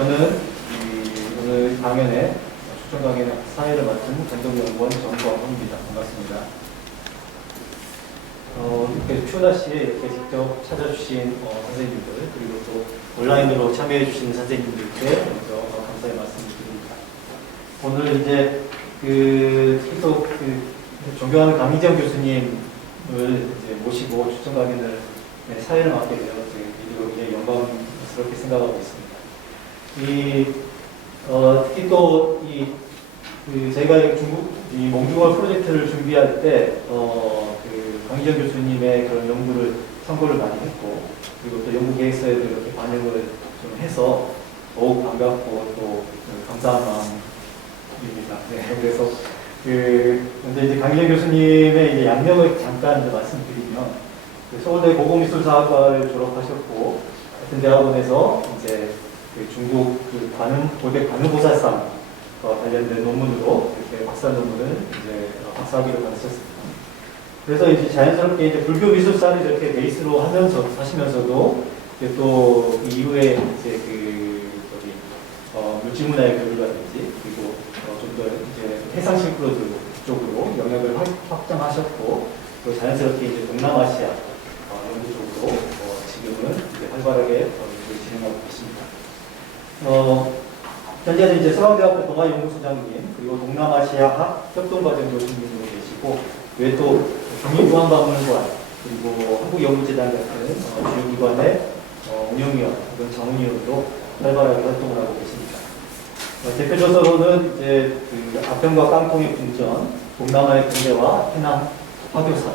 저는 오늘 강연에 추천 강연의 사회를 맡은 전동연구원 정광훈입니다. 반갑습니다. 이렇게 추운 날씨에 이렇게 직접 찾아주신 선생님들, 그리고 또 온라인으로 참여해주시는 선생님들께 먼저 감사의 말씀을 드립니다. 오늘 이제 또 존경하는 강희정 교수님을 이제 모시고 추천 강연을 사회를 맡게 되어 굉장히 영광스럽게 생각하고 있습니다. 특히 또 저희가 이 몽중월 프로젝트를 준비할 때 강희정 교수님의 그런 연구를 참고를 많이 했고, 그리고 또 연구 계획서에도 이렇게 반영을 좀 해서 더욱 반갑고 또 감사한 마음입니다. 네, 그래서 먼저 이제 강희정 교수님의 이제 양력을 잠깐 이제 말씀드리면, 서울대 고고미술사학과를 졸업하셨고, 같은 대학원에서 이제 중국 고백 관음보살상과 관련된 논문으로 이렇게 박사 논문을 이제 박사학위를 받으셨습니다. 그래서 이제 자연스럽게 이제 불교 미술사를 이렇게 베이스로 하시면서도 또 이후에 이제 물질문화의 교류라든지, 그리고 좀 더 이제 해상 싱크로드 쪽으로 영역을 확장하셨고, 또 자연스럽게 이제 동남아시아 연구 쪽으로 지금은 이제 활발하게 진행하고 계십니다. 현재는 이제 서강대학교 동아연구소장님, 그리고 동남아시아학 협동과정 교수님으로 계시고, 외에 또 국립무한박물관, 그리고 한국연구재단 같은 주요 기관의 운영위원, 혹은 자문위원으로 활발하게 활동을 하고 계십니다. 대표적으로는 이제 아편과 깡통의 궁전, 동남아의 근대와 해남 화교사,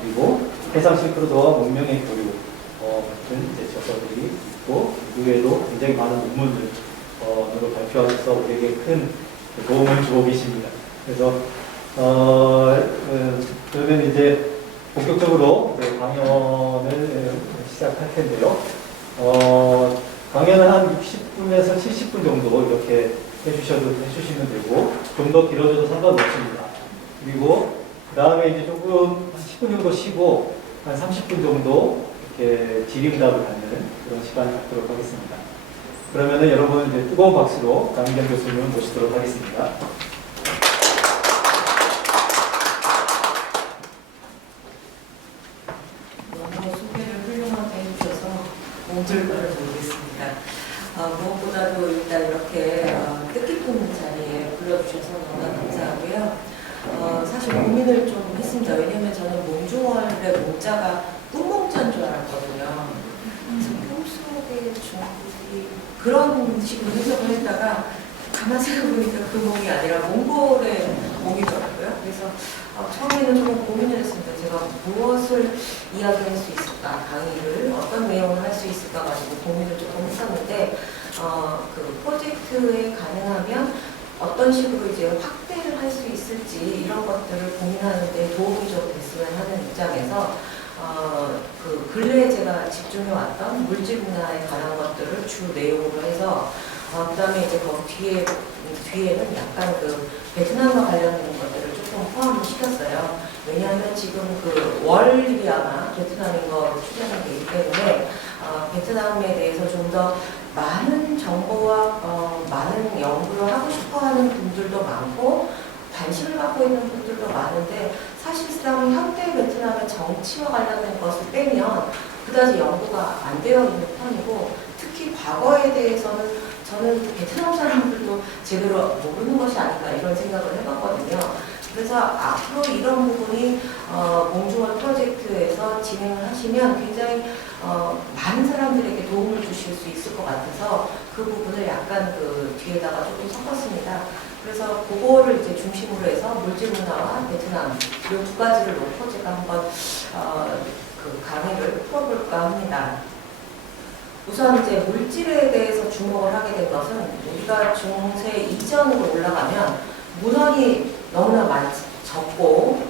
그리고 해상 실크로드와 문명의 교류 같은 이제 저서들이 있고, 그 외에도 굉장히 많은 논문으로 발표하셔서 우리에게 큰 도움을 주고 계십니다. 그래서 그러면 이제 본격적으로 강연을 시작할 텐데요. 강연은 한 60분에서 70분 정도 이렇게 해주시면 되고, 좀 더 길어져도 상관없습니다. 그리고 그 다음에 이제 조금 10분 정도 쉬고 한 30분 정도 이렇게 질의응답을 갖는 그런 시간을 갖도록 하겠습니다. 그러면은 여러분 이제 뜨거운 박수로 강희정 교수님을 모시도록 하겠습니다. 너무 소개를 훌륭하게 해주셔서 몸둘 바를 모르겠습니다. 무엇보다도 일단 이렇게 뜻깊은 자리에 불러주셔서 너무나 감사하고요. 사실 고민을 좀 했습니다. 왜냐면 저는 몽중월의 몽자가 꿈몽자인 줄 알았거든요. 그래서 꿈속의 중국이 그런 식으로 해석을 했다가 가만 생각해보니까 그 몽이 아니라 몽골의 몽이더라고요. 그래서 처음에는 조금 고민을 했습니다. 제가 무엇을 이야기할 수 있을까, 강의를 어떤 내용을 할 수 있을까 가지고 고민을 조금 했었는데, 그 프로젝트에 가능하면 어떤 식으로 이제 확대를 할 수 있을지 이런 것들을 고민하는 데 도움이 좀 됐으면 하는 입장에서 그 근래에 제가 집중해왔던 물질 문화에 관한 것들을 주 내용으로 해서 그 다음에 이제 거기 뒤에는 약간 그 베트남과 관련된 것들을 조금 포함을 시켰어요. 왜냐하면 지금 그 월일이 아마 베트남인 거 추정이 되기 때문에 베트남에 대해서 좀 더 많은 정보와 많은 연구를 하고 싶어하는 분들도 많고 관심을 갖고 있는 분들도 많은데, 사실상 현대 베트남의 정치와 관련된 것을 빼면 그다지 연구가 안 되어 있는 편이고, 특히 과거에 대해서는 저는 베트남 사람들도 제대로 모르는 것이 아닌가 이런 생각을 해봤거든요. 그래서 앞으로 이런 부분이 몽중월 프로젝트에서 진행을 하시면 굉장히 많은 사람들에게 도움을 주실 수 있을 것 같아서 그 부분을 약간 그 뒤에다가 조금 섞었습니다. 그래서 그거를 이제 중심으로 해서 물질 문화와 베트남 이 두 가지를 놓고 제가 한번 그 강의를 풀어볼까 합니다. 우선 이제 물질에 대해서 주목을 하게 된 것은, 우리가 중세 이전으로 올라가면 문헌이 너무나 적고,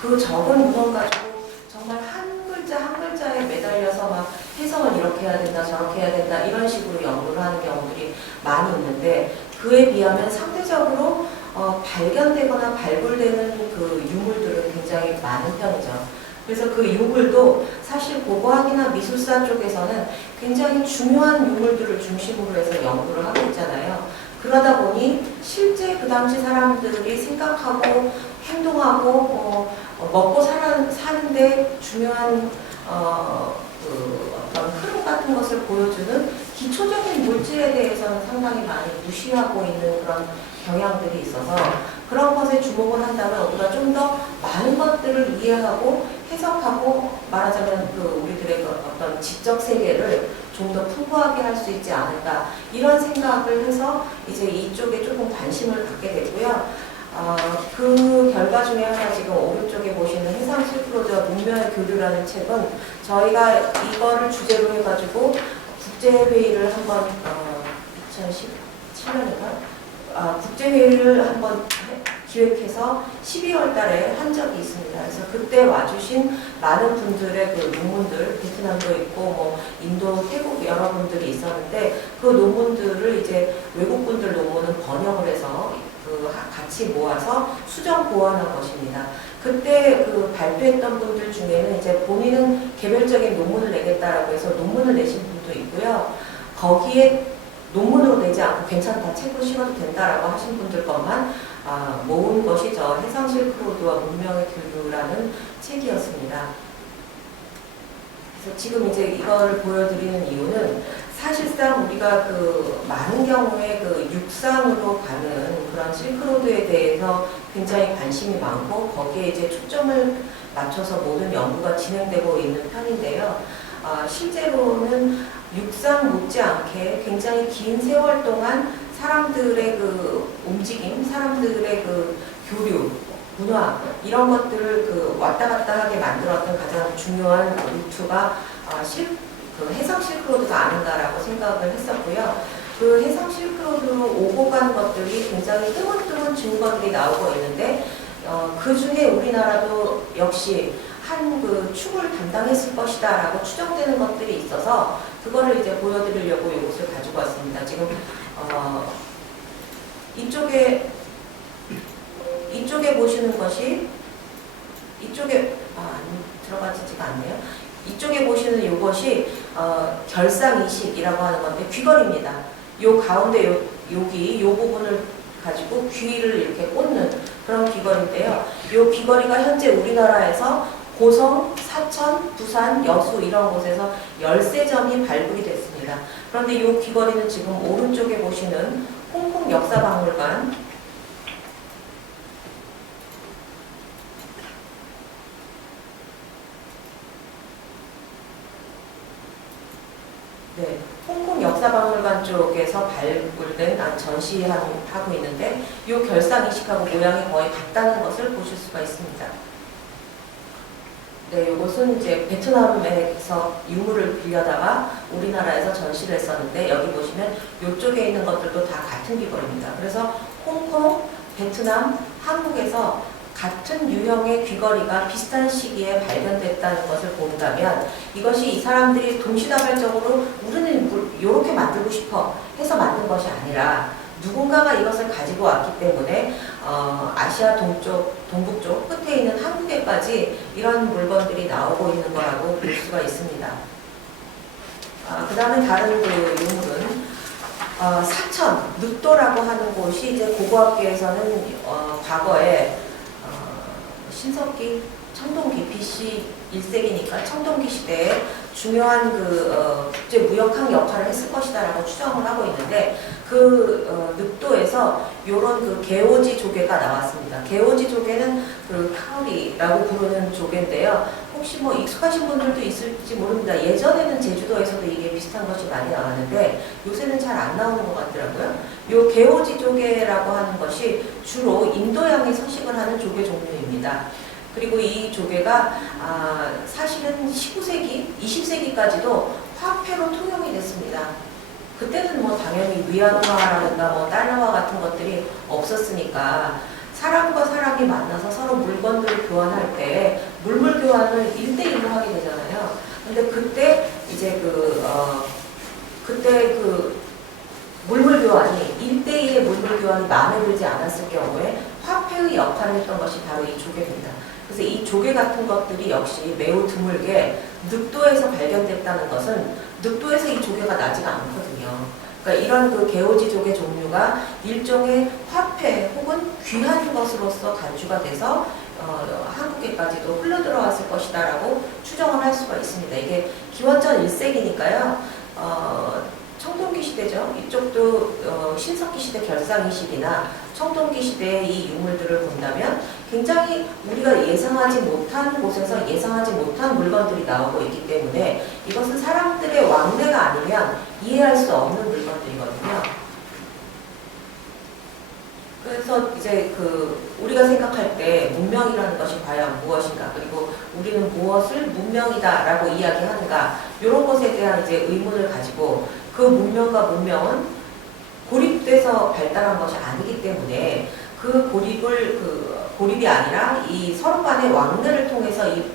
그 적은 문헌 가지고 정말 한 글자 한 글자에 매달려서 막 해석을 이렇게 해야 된다 저렇게 해야 된다 이런 식으로 연구를 하는 경우들이 많이 있는데, 그에 비하면 상대적으로 발견되거나 발굴되는 그 유물들은 굉장히 많은 편이죠. 그래서 그 유물도 사실 고고학이나 미술사 쪽에서는 굉장히 중요한 유물들을 중심으로 해서 연구를 당시 사람들이 생각하고 행동하고 먹고 사는데 중요한 어떤 흐름 같은 것을 보여주는 기초적인 물질에 대해서는 상당히 많이 무시하고 있는 그런 경향들이 있어서 그런 것에 주목을 한다면 우리가 좀 더 많은 것들을 이해하고 해석하고 말하자면 우리들의 어떤 지적 세계를 좀 더 풍부하게 할 수 있지 않을까 이런 생각을 해서 이제 이쪽에 조금 관심을 갖게 됐고요. 그 결과 중에 하나 지금 오른쪽에 보시는 해상 실크로드와 문명의 교류라는 책은 저희가 이거를 주제로 해가지고 국제회의를 한번 2017년인가 국제회의를 한번 기획해서 12월 달에 한 적이 있습니다. 그래서 그때 와주신 많은 분들의 그 논문들, 베트남도 있고 뭐 인도, 태국 여러분들이 있었는데 그 논문들을 이제 외국분들 논문은 번역을 해서 같이 모아서 수정 보완한 것입니다. 그때 발표했던 분들 중에는 이제 본인은 개별적인 논문을 내겠다라고 해서 논문을 내신 분도 있고요. 거기에 논문으로 내지 않고 괜찮다, 책으로 실어도 된다라고 하신 분들 것만 모은 것이 저 해상 실크로드와 문명의 교류라는 책이었습니다. 그래서 지금 이제 이거를 보여드리는 이유는 사실상 우리가 많은 경우에 육상으로 가는 그런 실크로드에 대해서 굉장히 관심이 많고 거기에 이제 초점을 맞춰서 모든 연구가 진행되고 있는 편인데요. 실제로는 육상 못지않게 굉장히 긴 세월 동안 사람들의 움직임, 사람들의 교류, 문화 이런 것들을 왔다 갔다 하게 만들었던 가장 중요한 루트가 해상 실크로드가 아닌가라고 생각을 했었고요. 그 해상 실크로드로 오고 간 것들이 굉장히 뜨문뜨문 증거들이 나오고 있는데 그 중에 우리나라도 역시 한 축을 담당했을 것이다 라고 추정되는 것들이 있어서 그거를 이제 보여드리려고 이것을 가지고 왔습니다. 지금 이쪽에 보시는 것이 들어가지지가 않네요. 이쪽에 보시는 이것이 결상이식이라고 하는 건데 귀걸이입니다. 요 가운데 여기 요 부분을 가지고 귀를 이렇게 꽂는 그런 귀걸이인데요. 요 귀걸이가 현재 우리나라에서 고성, 사천, 부산, 여수 이런 곳에서 13점이 발굴이 됐습니다. 그런데 이 귀걸이는 지금 오른쪽에 보시는 홍콩 역사박물관 홍콩 역사박물관 쪽에서 발굴된 전시하고 있는데 이 결상이식하고 모양이 거의 같다는 것을 보실 수가 있습니다. 네, 이것은 이제 베트남에서 유물을 빌려다가 우리나라에서 전시를 했었는데 여기 보시면 이쪽에 있는 것들도 다 같은 귀걸이입니다. 그래서 홍콩, 베트남, 한국에서 같은 유형의 귀걸이가 비슷한 시기에 발견됐다는 것을 본다면 이것이 이 사람들이 동시다발적으로 우리는 이렇게 만들고 싶어 해서 만든 것이 아니라 누군가가 이것을 가지고 왔기 때문에 아시아 동북쪽 끝에 있는 한국에까지 이런 물건들이 나오고 있는 거라고 볼 수가 있습니다. 그 다음에 다른 유물은 사천, 늑도라고 하는 곳이 이제 고고학계에서는 과거에 신석기, 청동기, BC 1세기니까 청동기 시대에 중요한 국제 무역항 역할을 했을 것이다라고 추정을 하고 있는데 늑도에서 이런 개오지 조개가 나왔습니다. 개오지 조개는 카우리라고 부르는 조개인데요. 혹시 뭐 익숙하신 분들도 있을지 모릅니다. 예전에는 제주도에서도 이게 비슷한 것이 많이 나왔는데 요새는 잘 안 나오는 것 같더라고요. 이 개오지 조개라고 하는 것이 주로 인도양에 서식을 하는 조개 종류입니다. 그리고 이 조개가 사실은 19세기, 20세기까지도 화폐로 통용이 됐습니다. 그때는 뭐 당연히 위안화라든가 뭐 달러화 같은 것들이 없었으니까 사람과 사람이 만나서 서로 물건들을 교환할 때 물물 교환을 1대1로 하게 되잖아요. 근데 그때 이제 물물 교환이 1대1의 물물 교환이 마음에 들지 않았을 경우에 화폐의 역할을 했던 것이 바로 이 조개입니다. 그래서 이 조개 같은 것들이 역시 매우 드물게 늑도에서 발견됐다는 것은 늑도에서 이 조개가 나지가 않거든요. 그러니까 이런 그 게오지족의 종류가 일종의 화폐 혹은 귀한 것으로서 간주가 돼서 한국에까지도 흘러들어왔을 것이다라고 추정을 할 수가 있습니다. 이게 기원전 1세기니까요. 청동기 시대죠. 이쪽도 신석기 시대 결상이식이나 청동기 시대의 이 유물들을 본다면 굉장히 우리가 예상하지 못한 곳에서 예상하지 못한 물건들이 나오고 있기 때문에 이것은 사람들의 왕래가 아니면 이해할 수 없는 물건들이거든요. 그래서 이제 우리가 생각할 때 문명이라는 것이 과연 무엇인가, 그리고 우리는 무엇을 문명이다라고 이야기하는가, 이런 것에 대한 이제 의문을 가지고 그 문명과 문명은 고립돼서 발달한 것이 아니기 때문에 그 고립이 아니라 이 서로 간의 왕래를 통해서 이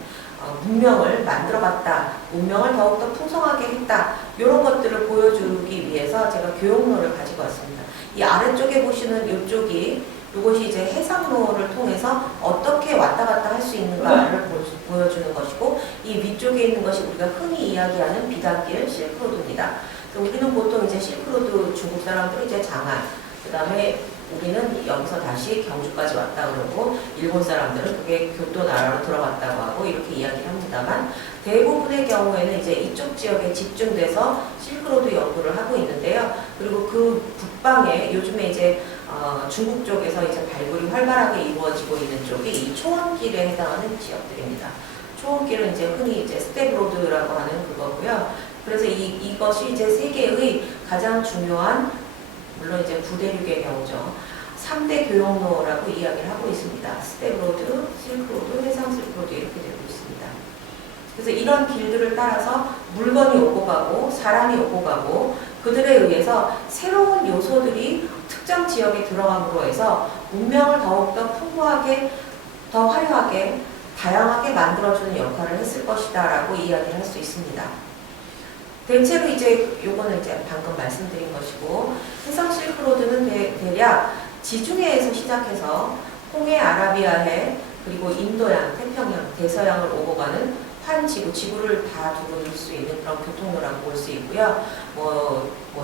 문명을 만들어갔다, 문명을 더욱더 풍성하게 했다, 이런 것들을 보여주기 위해서 제가 교역로를 가지고 왔습니다. 이 아래쪽에 보시는 이것이 이제 해상로를 통해서 어떻게 왔다 갔다 할 수 있는가를 보여주는 것이고, 이 위쪽에 있는 것이 우리가 흔히 이야기하는 비단길 실크로드입니다. 우리는 보통 이제 실크로드 중국 사람들은 이제 장안, 그 다음에 우리는 여기서 다시 경주까지 왔다 그러고, 일본 사람들은 그게 교토 나라로 들어갔다고 하고 이렇게 이야기를 합니다만, 대부분의 경우에는 이제 이쪽 지역에 집중돼서 실크로드 연구를 하고 있는데요. 그리고 그 북방에 요즘에 이제 중국 쪽에서 이제 발굴이 활발하게 이루어지고 있는 쪽이 이 초원길에 해당하는 지역들입니다. 초원길은 이제 흔히 이제 스텝로드라고 하는 그거고요. 그래서 이것이 이제 세계의 가장 중요한, 물론 이제 부대륙의 경우죠, 3대 교역로라고 이야기를 하고 있습니다. 스텝로드, 실크로드, 해상 실크로드 이렇게 되고 있습니다. 그래서 이런 길들을 따라서 물건이 오고 가고 사람이 오고 가고 그들에 의해서 새로운 요소들이 특정 지역에 들어감으로 해서 문명을 더욱더 풍부하게, 더 화려하게, 다양하게 만들어주는 역할을 했을 것이다 라고 이야기를 할 수 있습니다. 대체로 이제 요거는 이제 방금 말씀드린 것이고, 해상 실크로드는 대략 지중해에서 시작해서 홍해, 아라비아해, 그리고 인도양, 태평양, 대서양을 오고 가는 지구를 다 두를 수 있는 그런 교통로라고 볼 수 있고요.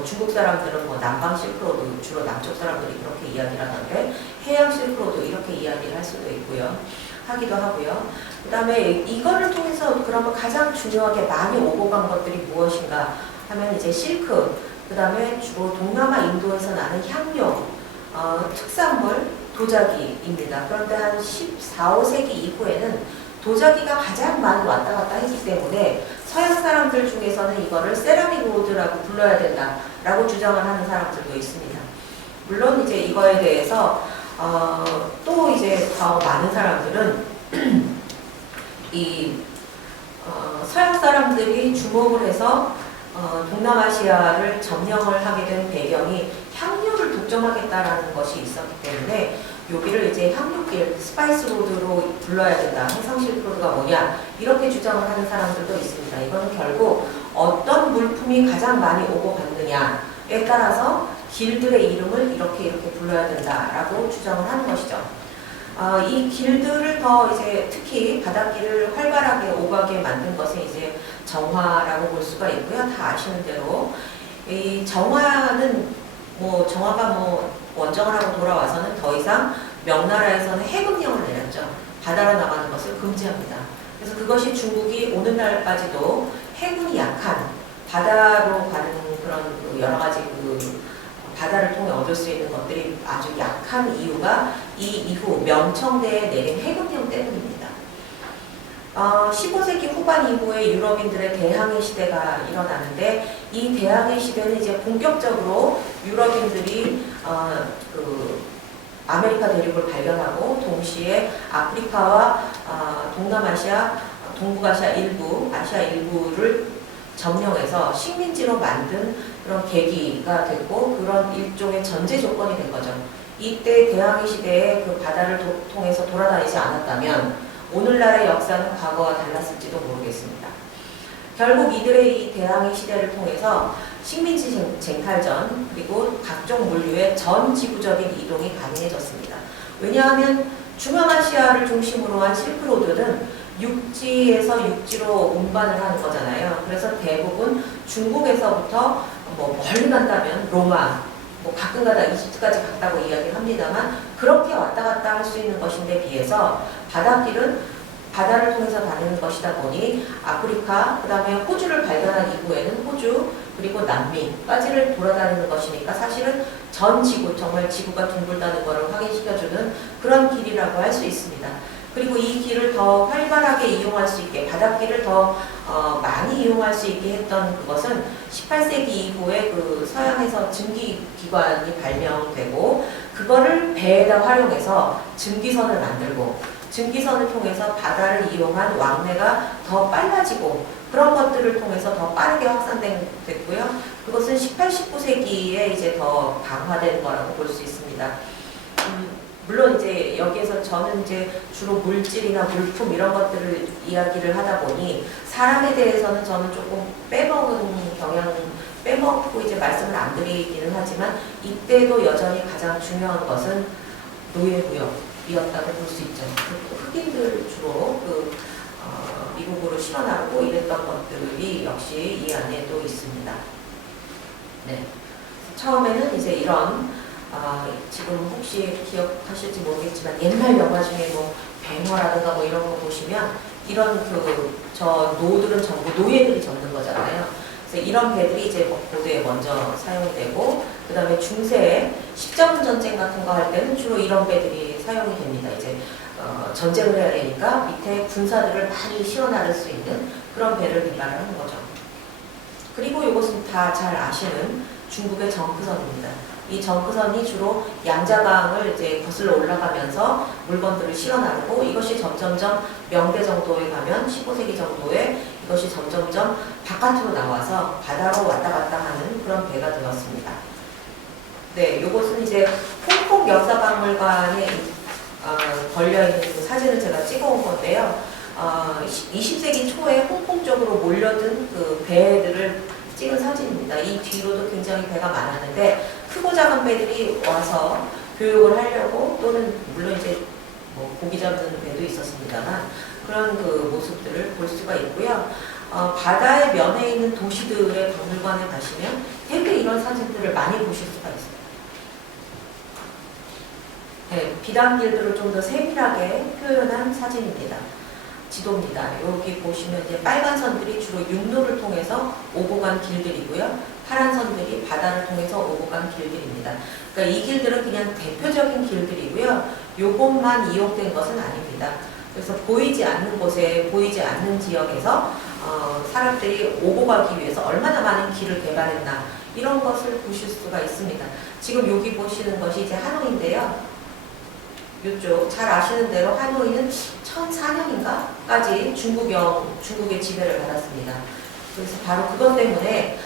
중국 사람들은 남방 실크로드, 주로 남쪽 사람들이 그렇게 이야기를 하는데, 해양 실크로드 이렇게 이야기를 할 수도 있고요. 하기도 하고요. 그 다음에 이거를 통해서 그러면 가장 중요하게 많이 오고 간 것들이 무엇인가 하면 이제 실크, 그 다음에 주로 동남아 인도에서 나는 향료, 특산물, 도자기입니다. 그런데 한 14, 15세기 이후에는 도자기가 가장 많이 왔다 갔다 했기 때문에 서양 사람들 중에서는 이거를 세라믹 로드라고 불러야 된다라고 주장을 하는 사람들도 있습니다. 물론 이제 이거에 대해서 또 이제 더 많은 사람들은 서양 사람들이 주목을 해서 동남아시아를 점령을 하게 된 배경이 향료를 독점하겠다라는 것이 있었기 때문에 여기를 이제 향료길, 스파이스 로드로 불러야 된다. 해상 실크로드가 뭐냐? 이렇게 주장을 하는 사람들도 있습니다. 이거는 결국 어떤 물품이 가장 많이 오고 갔느냐에 따라서 길들의 이름을 이렇게 불러야 된다라고 주장을 하는 것이죠. 이 길들을 더 이제 특히 바닷길을 활발하게 오가게 만든 것은 이제 정화라고 볼 수가 있고요. 다 아시는 대로 이 정화는 정화가 원정을 하고 돌아와서는 더 이상 명나라에서는 해금령을 내렸죠. 바다로 나가는 것을 금지합니다. 그래서 그것이 중국이 오늘날까지도 해군이 약한 바다로 가는 그런 여러 가지 바다를 통해 얻을 수 있는 것들이 아주 약한 이유가 이 이후 명청대에 내린 해금령 때문입니다. 15세기 후반 이후에 유럽인들의 대항해 시대가 일어나는데, 이 대항해 시대는 이제 본격적으로 유럽인들이 아메리카 대륙을 발견하고 동시에 아프리카와 동남아시아, 동북아시아 일부, 아시아 일부를 점령해서 식민지로 만든 그런 계기가 됐고, 그런 일종의 전제 조건이 된 거죠. 이때 대항해 시대에 그 바다를 통해서 돌아다니지 않았다면 오늘날의 역사는 과거와 달랐을지도 모르겠습니다. 결국 이들의 이 대항해 시대를 통해서 식민지 쟁탈전, 그리고 각종 물류의 전 지구적인 이동이 가능해졌습니다. 왜냐하면 중앙아시아를 중심으로 한 실크로드는 육지에서 육지로 운반을 하는 거잖아요. 그래서 대부분 중국에서부터 뭐 멀리 간다면 로마, 뭐 가끔 가다 이집트까지 갔다고 이야기를 합니다만 그렇게 왔다 갔다 할 수 있는 것인데 비해서 바닷길은 바다를 통해서 다니는 것이다 보니 아프리카, 그 다음에 호주를 발견한 이후에는 호주, 그리고 남미까지를 돌아다니는 것이니까 사실은 전 지구, 정말 지구가 둥글다는 것을 확인시켜주는 그런 길이라고 할 수 있습니다. 그리고 이 길을 더 활발하게 이용할 수 있게, 바닷길을 더 많이 이용할 수 있게 했던 그것은 18세기 이후에 그 서양에서 증기기관이 발명되고 그거를 배에다 활용해서 증기선을 만들고 증기선을 통해서 바다를 이용한 왕래가 더 빨라지고 그런 것들을 통해서 더 빠르게 확산됐고요. 그것은 18, 19세기에 이제 더 강화된 거라고 볼 수 있습니다. 물론 이제 여기에서 저는 이제 주로 물질이나 물품 이런 것들을 이야기를 하다 보니 사람에 대해서는 저는 조금 빼먹고 이제 말씀을 안 드리기는 하지만 이때도 여전히 가장 중요한 것은 노예무역이었다고 볼 수 있죠. 흑인들 주로 미국으로 실어나르고 이랬던 것들이 역시 이 안에 또 있습니다. 네. 처음에는 이제 이런 지금 혹시 기억하실지 모르겠지만 옛날 영화 중에 뭐 뱅어라든가 뭐 이런 거 보시면 이런 저 노들은 전부 노예들이 접는 거잖아요. 그래서 이런 배들이 이제 고대에 먼저 사용이 되고 그 다음에 중세에 십자군 전쟁 같은 거 할 때는 주로 이런 배들이 사용이 됩니다. 이제 전쟁을 해야 되니까 밑에 군사들을 많이 실어 나를 수 있는 그런 배를 개발을 하는 거죠. 그리고 이것은 다 잘 아시는 중국의 정크선입니다. 이 정크선이 주로 양자강을 이제 거슬러 올라가면서 물건들을 실어 나르고 이것이 점점점 명대 정도에 가면 15세기 정도에 이것이 점점점 바깥으로 나와서 바다로 왔다 갔다 하는 그런 배가 되었습니다. 네, 이것은 이제 홍콩 역사박물관에 걸려있는 그 사진을 제가 찍어온 건데요. 20세기 초에 홍콩 쪽으로 몰려든 그 배들을 찍은 사진입니다. 이 뒤로도 굉장히 배가 많았는데 크고 작은 배들이 와서 교육을 하려고 또는 물론 이제 뭐 고기 잡는 배도 있었습니다만 그런 그 모습들을 볼 수가 있고요. 바다의 면에 있는 도시들의 박물관에 가시면 되게 이런 사진들을 많이 보실 수가 있어요. 네, 비단길들을 좀 더 세밀하게 표현한 사진입니다. 지도입니다. 여기 보시면 이제 빨간 선들이 주로 육로를 통해서 오고 간 길들이고요. 파란 선들이 바다를 통해서 오고 간 길들입니다. 그러니까 이 길들은 그냥 대표적인 길들이고요. 요것만 이용된 것은 아닙니다. 그래서 보이지 않는 곳에, 보이지 않는 지역에서 사람들이 오고 가기 위해서 얼마나 많은 길을 개발했나 이런 것을 보실 수가 있습니다. 지금 여기 보시는 것이 이제 하노이인데요. 이쪽 잘 아시는 대로 하노이는 1004년인가까지 중국의 지배를 받았습니다. 그래서 바로 그것 때문에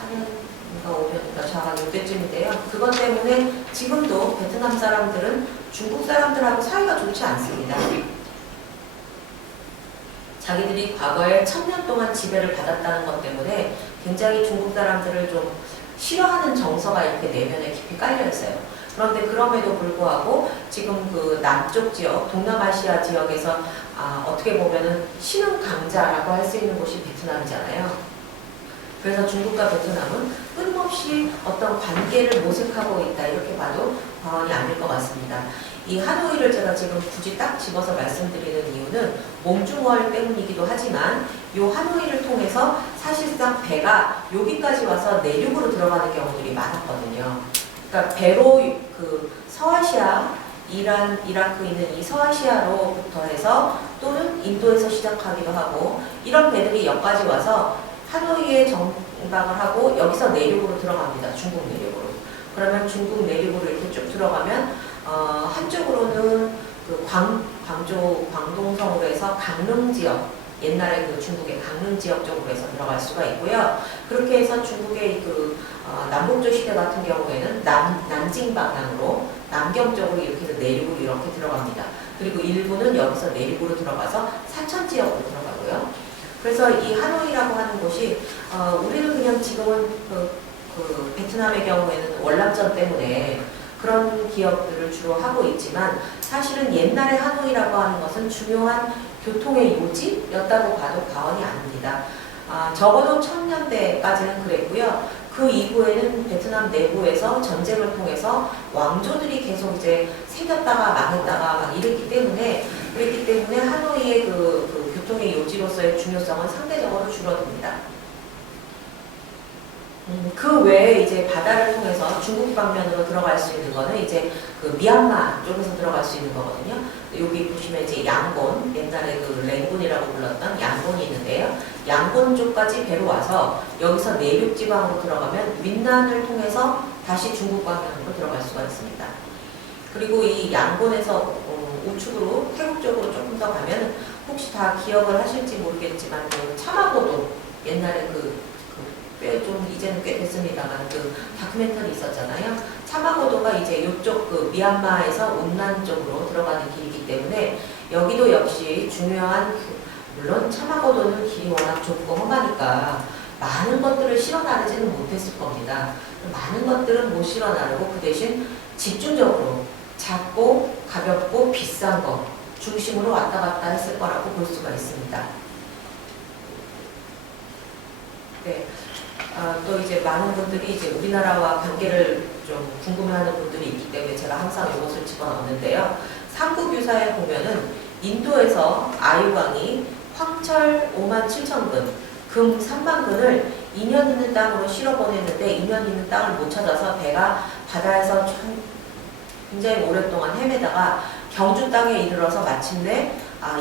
4년인가 5년인가 정확히 이때쯤인데요. 그것 때문에 지금도 베트남 사람들은 중국 사람들하고 사이가 좋지 않습니다. 자기들이 과거에 1000년 동안 지배를 받았다는 것 때문에 굉장히 중국 사람들을 좀 싫어하는 정서가 이렇게 내면에 깊이 깔려 있어요. 그런데 그럼에도 불구하고 지금 그 남쪽 지역, 동남아시아 지역에서 어떻게 보면은 신흥 강자라고 할 수 있는 곳이 베트남이잖아요. 그래서 중국과 베트남은 끊임없이 어떤 관계를 모색하고 있다 이렇게 봐도 과언이 아닐 것 같습니다. 이 하노이를 제가 지금 굳이 딱 집어서 말씀드리는 이유는 몽중월 때문이기도 하지만 이 하노이를 통해서 사실상 배가 여기까지 와서 내륙으로 들어가는 경우들이 많았거든요. 그러니까 배로 그 서아시아, 이란, 이라크 있는 이 서아시아로부터 해서 또는 인도에서 시작하기도 하고 이런 배들이 여기까지 와서 하노이에 정박을 하고 여기서 내륙으로 들어갑니다. 중국 내륙으로. 그러면 중국 내륙으로 이렇게 쭉 들어가면 한쪽으로는 그 광동성으로 해서 강릉 지역, 옛날에 그 중국의 강릉 지역 쪽으로 해서 들어갈 수가 있고요. 그렇게 해서 중국의 그 남북조 시대 같은 경우에는 난징 방향으로 남경 쪽으로 이렇게 해서 내륙으로 이렇게 들어갑니다. 그리고 일부는 여기서 내륙으로 들어가서 사천 지역으로 들어가고요. 그래서 이 하노이라고 하는 곳이 우리는 그냥 지금은 그 베트남의 경우에는 월남전 때문에 그런 기업들을 주로 하고 있지만 사실은 옛날에 하노이라고 하는 것은 중요한 교통의 요지였다고 봐도 과언이 아닙니다. 적어도 1000년대까지는 그랬고요. 그 이후에는 베트남 내부에서 전쟁을 통해서 왕조들이 계속 이제 생겼다가 망했다가 막 이랬기 때문에 하노이의 그 교통의 요지로서의 중요성은 상대적으로 줄어듭니다. 그 외에 이제 바다를 통해서 중국 방면으로 들어갈 수 있는 거는 이제 그 미얀마 쪽에서 들어갈 수 있는 거거든요. 여기 보시면 이제 양곤, 옛날에 그 랭군이라고 불렀던 양곤이 있는데요. 양곤 쪽까지 배로 와서 여기서 내륙 지방으로 들어가면 윈난을 통해서 다시 중국 방면으로 들어갈 수가 있습니다. 그리고 이 양곤에서 우측으로 태국 쪽으로 조금 더 가면 혹시 다 기억을 하실지 모르겠지만 그 차마고도 옛날에 좀 이제는 꽤 됐습니다만 그 다큐멘터리 있었잖아요. 차마고도가 이제 이쪽 그 미얀마에서 운난 쪽으로 들어가는 길이기 때문에 여기도 역시 중요한 물론 차마고도는 길이 워낙 좁고 험하니까 많은 것들을 실어 나르지는 못했을 겁니다. 많은 것들은 못 실어 나르고 그 대신 집중적으로 작고 가볍고 비싼 거 중심으로 왔다 갔다 했을 거라고 볼 수가 있습니다. 네. 또 이제 많은 분들이 이제 우리나라와 관계를 좀 궁금해하는 분들이 있기 때문에 제가 항상 이것을 집어넣는데요. 삼국유사에 보면은 인도에서 아유왕이 황철 57,000근, 금 30,000근을 2년 있는 땅으로 실어 보냈는데 2년 있는 땅을 못 찾아서 배가 바다에서 굉장히 오랫동안 헤매다가 경주 땅에 이르러서 마침내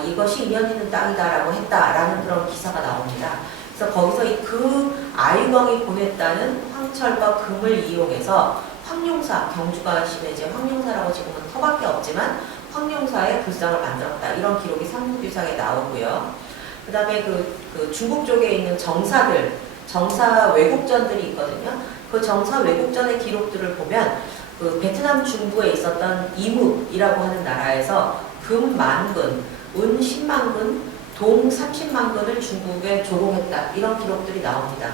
이것이 2년 있는 땅이다라고 했다라는 그런 기사가 나옵니다. 그래서 거기서 그 아유왕이 보냈다는 황철과 금을 이용해서 황룡사, 경주가 심해 이제 황룡사라고 지금은 터밖에 없지만 황룡사의 불상을 만들었다. 이런 기록이 삼국유사에 나오고요. 그 다음에 그 중국 쪽에 있는 정사들, 정사 왜곡전들이 있거든요. 그 정사 왜곡전의 기록들을 보면 그 베트남 중부에 있었던 이묵이라고 하는 나라에서 금 10,000근, 은 100,000근, 동 300,000근을 중국에 조공했다. 이런 기록들이 나옵니다.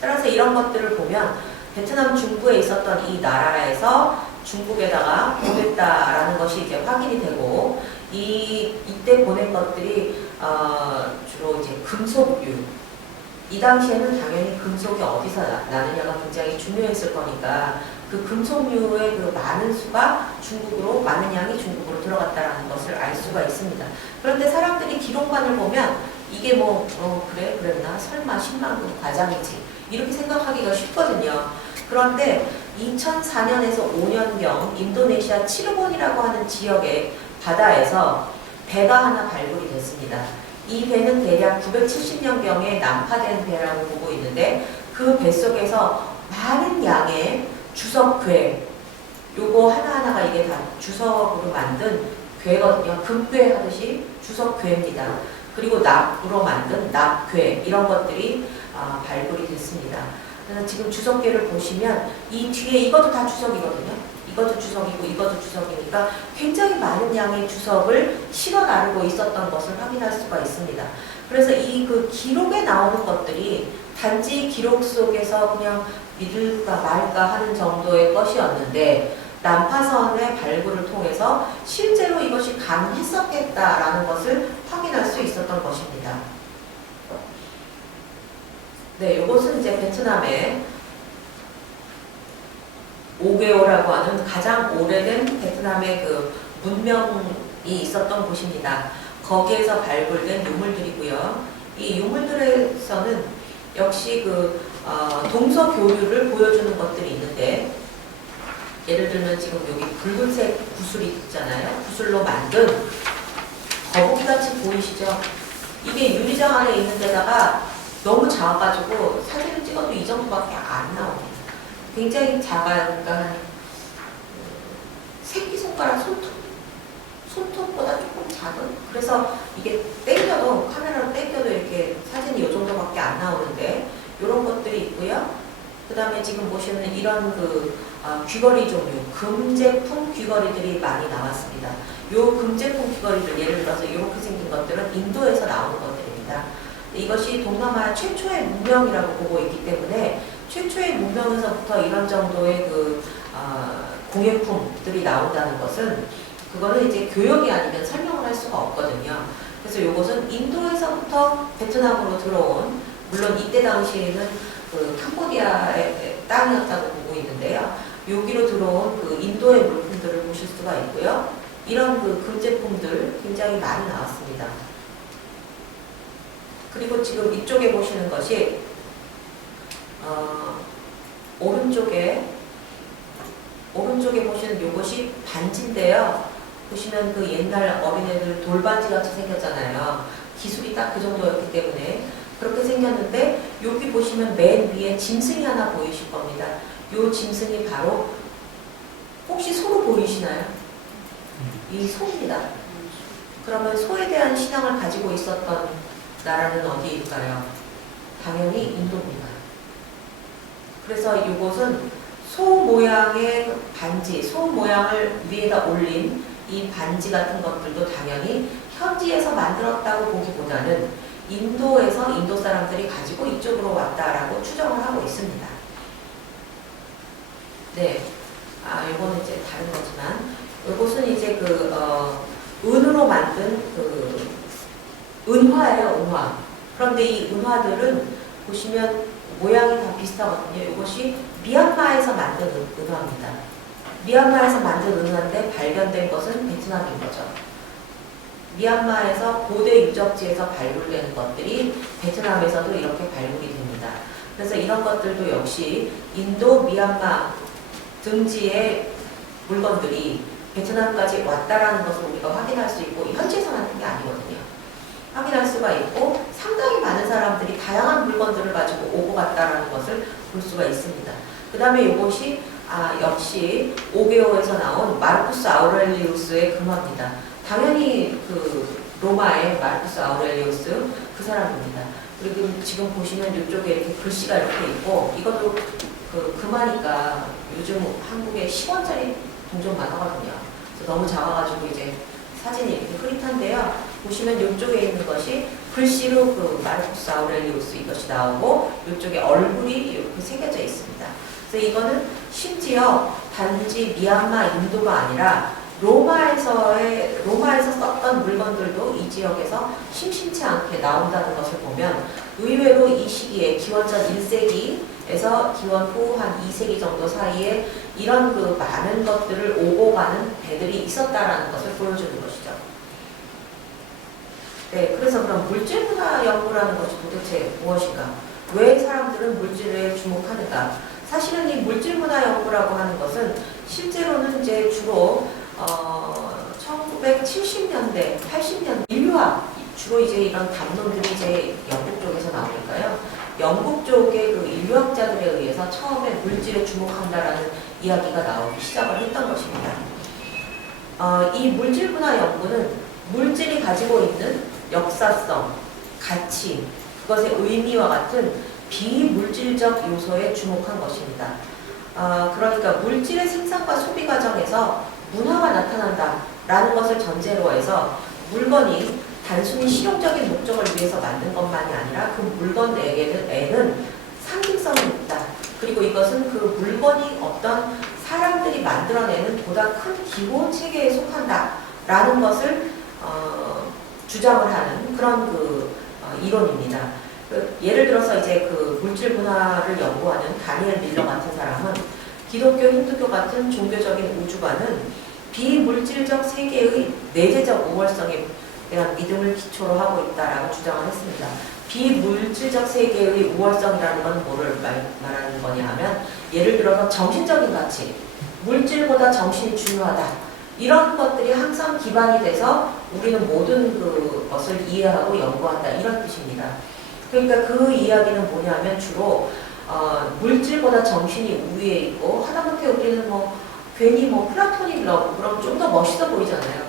따라서 이런 것들을 보면 베트남 중부에 있었던 이 나라에서 중국에다가 보냈다라는 것이 이제 확인이 되고 이때 보낸 것들이 주로 이제 금속유. 이 당시에는 당연히 금속이 어디서 나느냐가 굉장히 중요했을 거니까 그 금속류의 그 많은 수가 중국으로, 많은 양이 중국으로 들어갔다라는 것을 알 수가 있습니다. 그런데 사람들이 기록만을 보면 이게 그래, 그랬나? 설마 100,000근 과장이지. 이렇게 생각하기가 쉽거든요. 그런데 2004년에서 5년경 인도네시아 치르본이라고 하는 지역의 바다에서 배가 하나 발굴이 됐습니다. 이 배는 대략 970년경에 난파된 배라고 보고 있는데 그 배 속에서 많은 양의 주석괴, 요거 하나하나가 이게 다 주석으로 만든 괴거든요. 금괴 하듯이 주석괴입니다. 그리고 납으로 만든 납괴, 이런 것들이 발굴이 됐습니다. 그래서 지금 주석괴를 보시면 이 뒤에 이것도 다 주석이거든요. 이것도 주석이고 이것도 주석이니까 굉장히 많은 양의 주석을 실어 나르고 있었던 것을 확인할 수가 있습니다. 그래서 이 그 기록에 나오는 것들이 단지 기록 속에서 그냥 믿을까 말까 하는 정도의 것이었는데 난파선의 발굴을 통해서 실제로 이것이 가능했었겠다라는 것을 확인할 수 있었던 것입니다. 네, 이것은 이제 베트남의 오게오라고 하는 가장 오래된 베트남의 그 문명이 있었던 곳입니다. 거기에서 발굴된 유물들이고요. 이 유물들에서는 역시 동서 교류를 보여주는 것들이 있는데, 예를 들면 지금 여기 붉은색 구슬이 있잖아요. 구슬로 만든 거북이같이 보이시죠? 이게 유리장 안에 있는 데다가 너무 작아가지고 사진을 찍어도 이 정도밖에 안 나옵니다. 굉장히 작아요. 그러니까 새끼손가락 손톱보다 조금 작은? 그래서 이게 땡겨도, 카메라로 땡겨도 이렇게 사진이 이 정도밖에 안 나오는데 이런 것들이 있고요. 그 다음에 지금 보시는 이런 귀걸이 종류, 금제품 귀걸이들이 많이 나왔습니다. 이 금제품 귀걸이들, 예를 들어서 이렇게 생긴 것들은 인도에서 나오는 것들입니다. 이것이 동남아 최초의 문명이라고 보고 있기 때문에 최초의 문명에서부터 이런 정도의 공예품들이 나온다는 것은 그거는 이제 교역이 아니면 설명을 할 수가 없거든요. 그래서 이것은 인도에서부터 베트남으로 들어온 물론 이때 당시에는 그 캄보디아의 땅이었다고 보고 있는데요. 여기로 들어온 그 인도의 물품들을 보실 수가 있고요. 이런 그 금제품들 굉장히 많이 나왔습니다. 그리고 지금 이쪽에 보시는 것이 오른쪽에 보시는 이것이 반지인데요. 보시면 그 옛날 어린애들 돌반지 같이 생겼잖아요. 기술이 딱 그 정도였기 때문에 그렇게 생겼는데 여기 보시면 맨 위에 짐승이 하나 보이실 겁니다. 이 짐승이 바로 혹시 소로 보이시나요? 이 소입니다. 그러면 소에 대한 신앙을 가지고 있었던 나라는 어디일까요? 당연히 인도입니다. 그래서 이곳은 소 모양의 반지, 소 모양을 위에다 올린 이 반지 같은 것들도 당연히 현지에서 만들었다고 보기보다는 인도에서 인도 사람들이 가지고 이쪽으로 왔다라고 추정을 하고 있습니다. 네, 이거는 이제 다른 거지만 이것은 이제 은으로 만든 은화예요, 은화. 그런데 이 은화들은 보시면 모양이 다 비슷하거든요. 이것이 미얀마에서 만든 은화입니다. 미얀마에서 만든 은화인데 발견된 것은 베트남인 거죠. 미얀마에서 고대 유적지에서 발굴되는 것들이 베트남에서도 이렇게 발굴이 됩니다. 그래서 이런 것들도 역시 인도, 미얀마 등지의 물건들이 베트남까지 왔다라는 것을 우리가 확인할 수 있고, 현지에서 만든 게 아니거든요. 확인할 수가 있고 상당히 많은 사람들이 다양한 물건들을 가지고 오고 갔다라는 것을 볼 수가 있습니다. 그 다음에 이것이 역시 오게오에서 나온 마르쿠스 아우렐리우스의 금화입니다. 당연히 그 로마의 마르쿠스 아우렐리우스 그 사람입니다. 그리고 지금 보시면 이쪽에 이렇게 글씨가 이렇게 있고, 이것도 금화니까 요즘 한국에 10원짜리 종종 많아거든요. 그래서 너무 작아가지고 이제 사진이 이렇게 흐릿한데요. 보시면 이쪽에 있는 것이 글씨로 그 마르쿠스 아우렐리우스 이것이 나오고, 이쪽에 얼굴이 이렇게 새겨져 있습니다. 그래서 이거는 심지어 단지 미얀마, 인도가 아니라 로마에서 썼던 물건들도 이 지역에서 심심치 않게 나온다는 것을 보면, 의외로 이 시기에 기원전 1세기에서 기원 후 한 2세기 정도 사이에 이런 그 많은 것들을 오고 가는 배들이 있었다라는 것을 보여주는 것이죠. 네, 그래서 그럼 물질문화 연구라는 것이 도대체 무엇인가? 왜 사람들은 물질에 주목하는가? 사실은 이 물질문화 연구라고 하는 것은 실제로는 이제 주로 1970년대, 80년대 인류학, 주로 이제 이런 담론들이 이제 영국 쪽에서 나오니까요. 영국 쪽의 그 인류학자들에 의해서 처음에 물질에 주목한다라는 이야기가 나오기 시작을 했던 것입니다. 이 물질문화 연구는 물질이 가지고 있는 역사성, 가치, 그것의 의미와 같은 비물질적 요소에 주목한 것입니다. 그러니까 물질의 생산과 소비 과정에서 문화가 나타난다라는 것을 전제로 해서 물건이 단순히 실용적인 목적을 위해서 만든 것만이 아니라 그 물건 내에는 상징성이 있다. 그리고 이것은 그 물건이 어떤 사람들이 만들어내는 보다 큰 기본 체계에 속한다라는 것을 주장을 하는 그런 이론입니다. 예를 들어서 이제 그 물질 문화를 연구하는 다니엘 밀러 같은 사람은 기독교, 힌두교 같은 종교적인 우주관은 비물질적 세계의 내재적 우월성에 대한 믿음을 기초로 하고 있다라고 주장을 했습니다. 비물질적 세계의 우월성이라는 건 뭐를 말하는 거냐 하면, 예를 들어서 정신적인 가치, 물질보다 정신이 중요하다. 이런 것들이 항상 기반이 돼서 우리는 모든 그것을 이해하고 연구한다, 이런 뜻입니다. 그러니까 그 이야기는 뭐냐면 주로 물질보다 정신이 우위에 있고, 하다못해 우리는 괜히 플라토닉 러브 그럼 좀 더 멋있어 보이잖아요.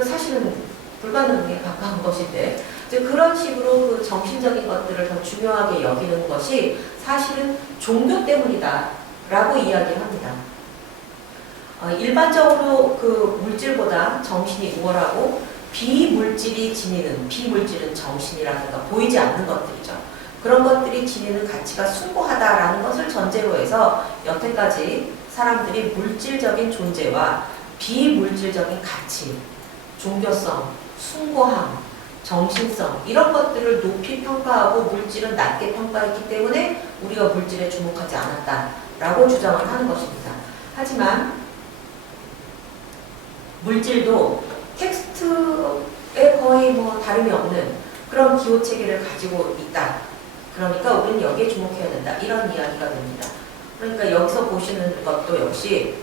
사실은 불가능에 가까운 것인데, 이제 그런 식으로 그 정신적인 것들을 더 중요하게 여기는 것이 사실은 종교 때문이다라고 이야기합니다. 일반적으로 그 물질보다 정신이 우월하고, 비물질이 지니는, 비물질은 정신이라든가 보이지 않는 것들이죠. 그런 것들이 지니는 가치가 숭고하다라는 것을 전제로 해서 여태까지 사람들이 물질적인 존재와 비물질적인 가치, 종교성, 숭고함, 정신성 이런 것들을 높이 평가하고 물질은 낮게 평가했기 때문에 우리가 물질에 주목하지 않았다라고 주장을 하는 것입니다. 하지만 물질도 텍스트에 거의 뭐 다름이 없는 그런 기호 체계를 가지고 있다. 그러니까 우리는 여기에 주목해야 된다. 이런 이야기가 됩니다. 그러니까 여기서 보시는 것도 역시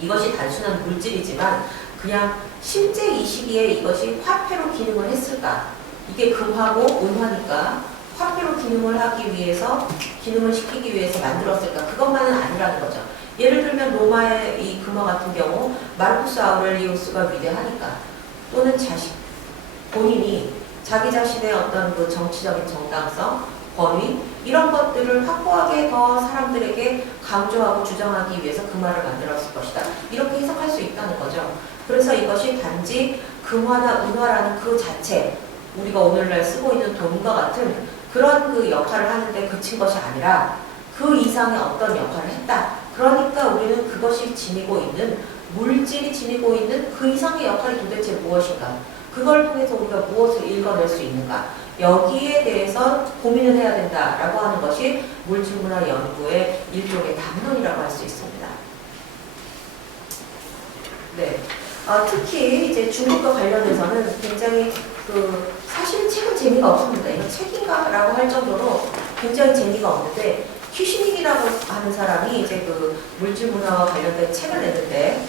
이것이 단순한 물질이지만 그냥 실제 이 시기에 이것이 화폐로 기능을 했을까? 이게 금화고 은화니까 화폐로 기능을 하기 위해서, 기능을 시키기 위해서 만들었을까? 그것만은 아니라는 거죠. 예를 들면 로마의 이 금화 같은 경우 마르쿠스 아우렐리우스가 위대하니까 또는 본인이 자기 자신의 어떤 그 정치적인 정당성, 권위 이런 것들을 확고하게 더 사람들에게 강조하고 주장하기 위해서 금화를 만들었을 것이다. 이렇게 해석할 수 있다는 거죠. 그래서 이것이 단지 금화나 은화라는 그 자체, 우리가 오늘날 쓰고 있는 돈과 같은 그런 그 역할을 하는데 그친 것이 아니라 그 이상의 어떤 역할을 했다. 그러니까 우리는 그것이 지니고 있는, 물질이 지니고 있는 그 이상의 역할이 도대체 무엇인가? 그걸 통해서 우리가 무엇을 읽어낼 수 있는가? 여기에 대해서 고민을 해야 된다라고 하는 것이 물질문화 연구의 일종의 담론이라고 할 수 있습니다. 네. 특히 이제 중국과 관련해서는 굉장히 사실 책은 재미가 없습니다. 이거 책인가라고 할 정도로 굉장히 재미가 없는데 퀴시닉이라고 하는 사람이 이제 그 물질문화와 관련된 책을 냈는데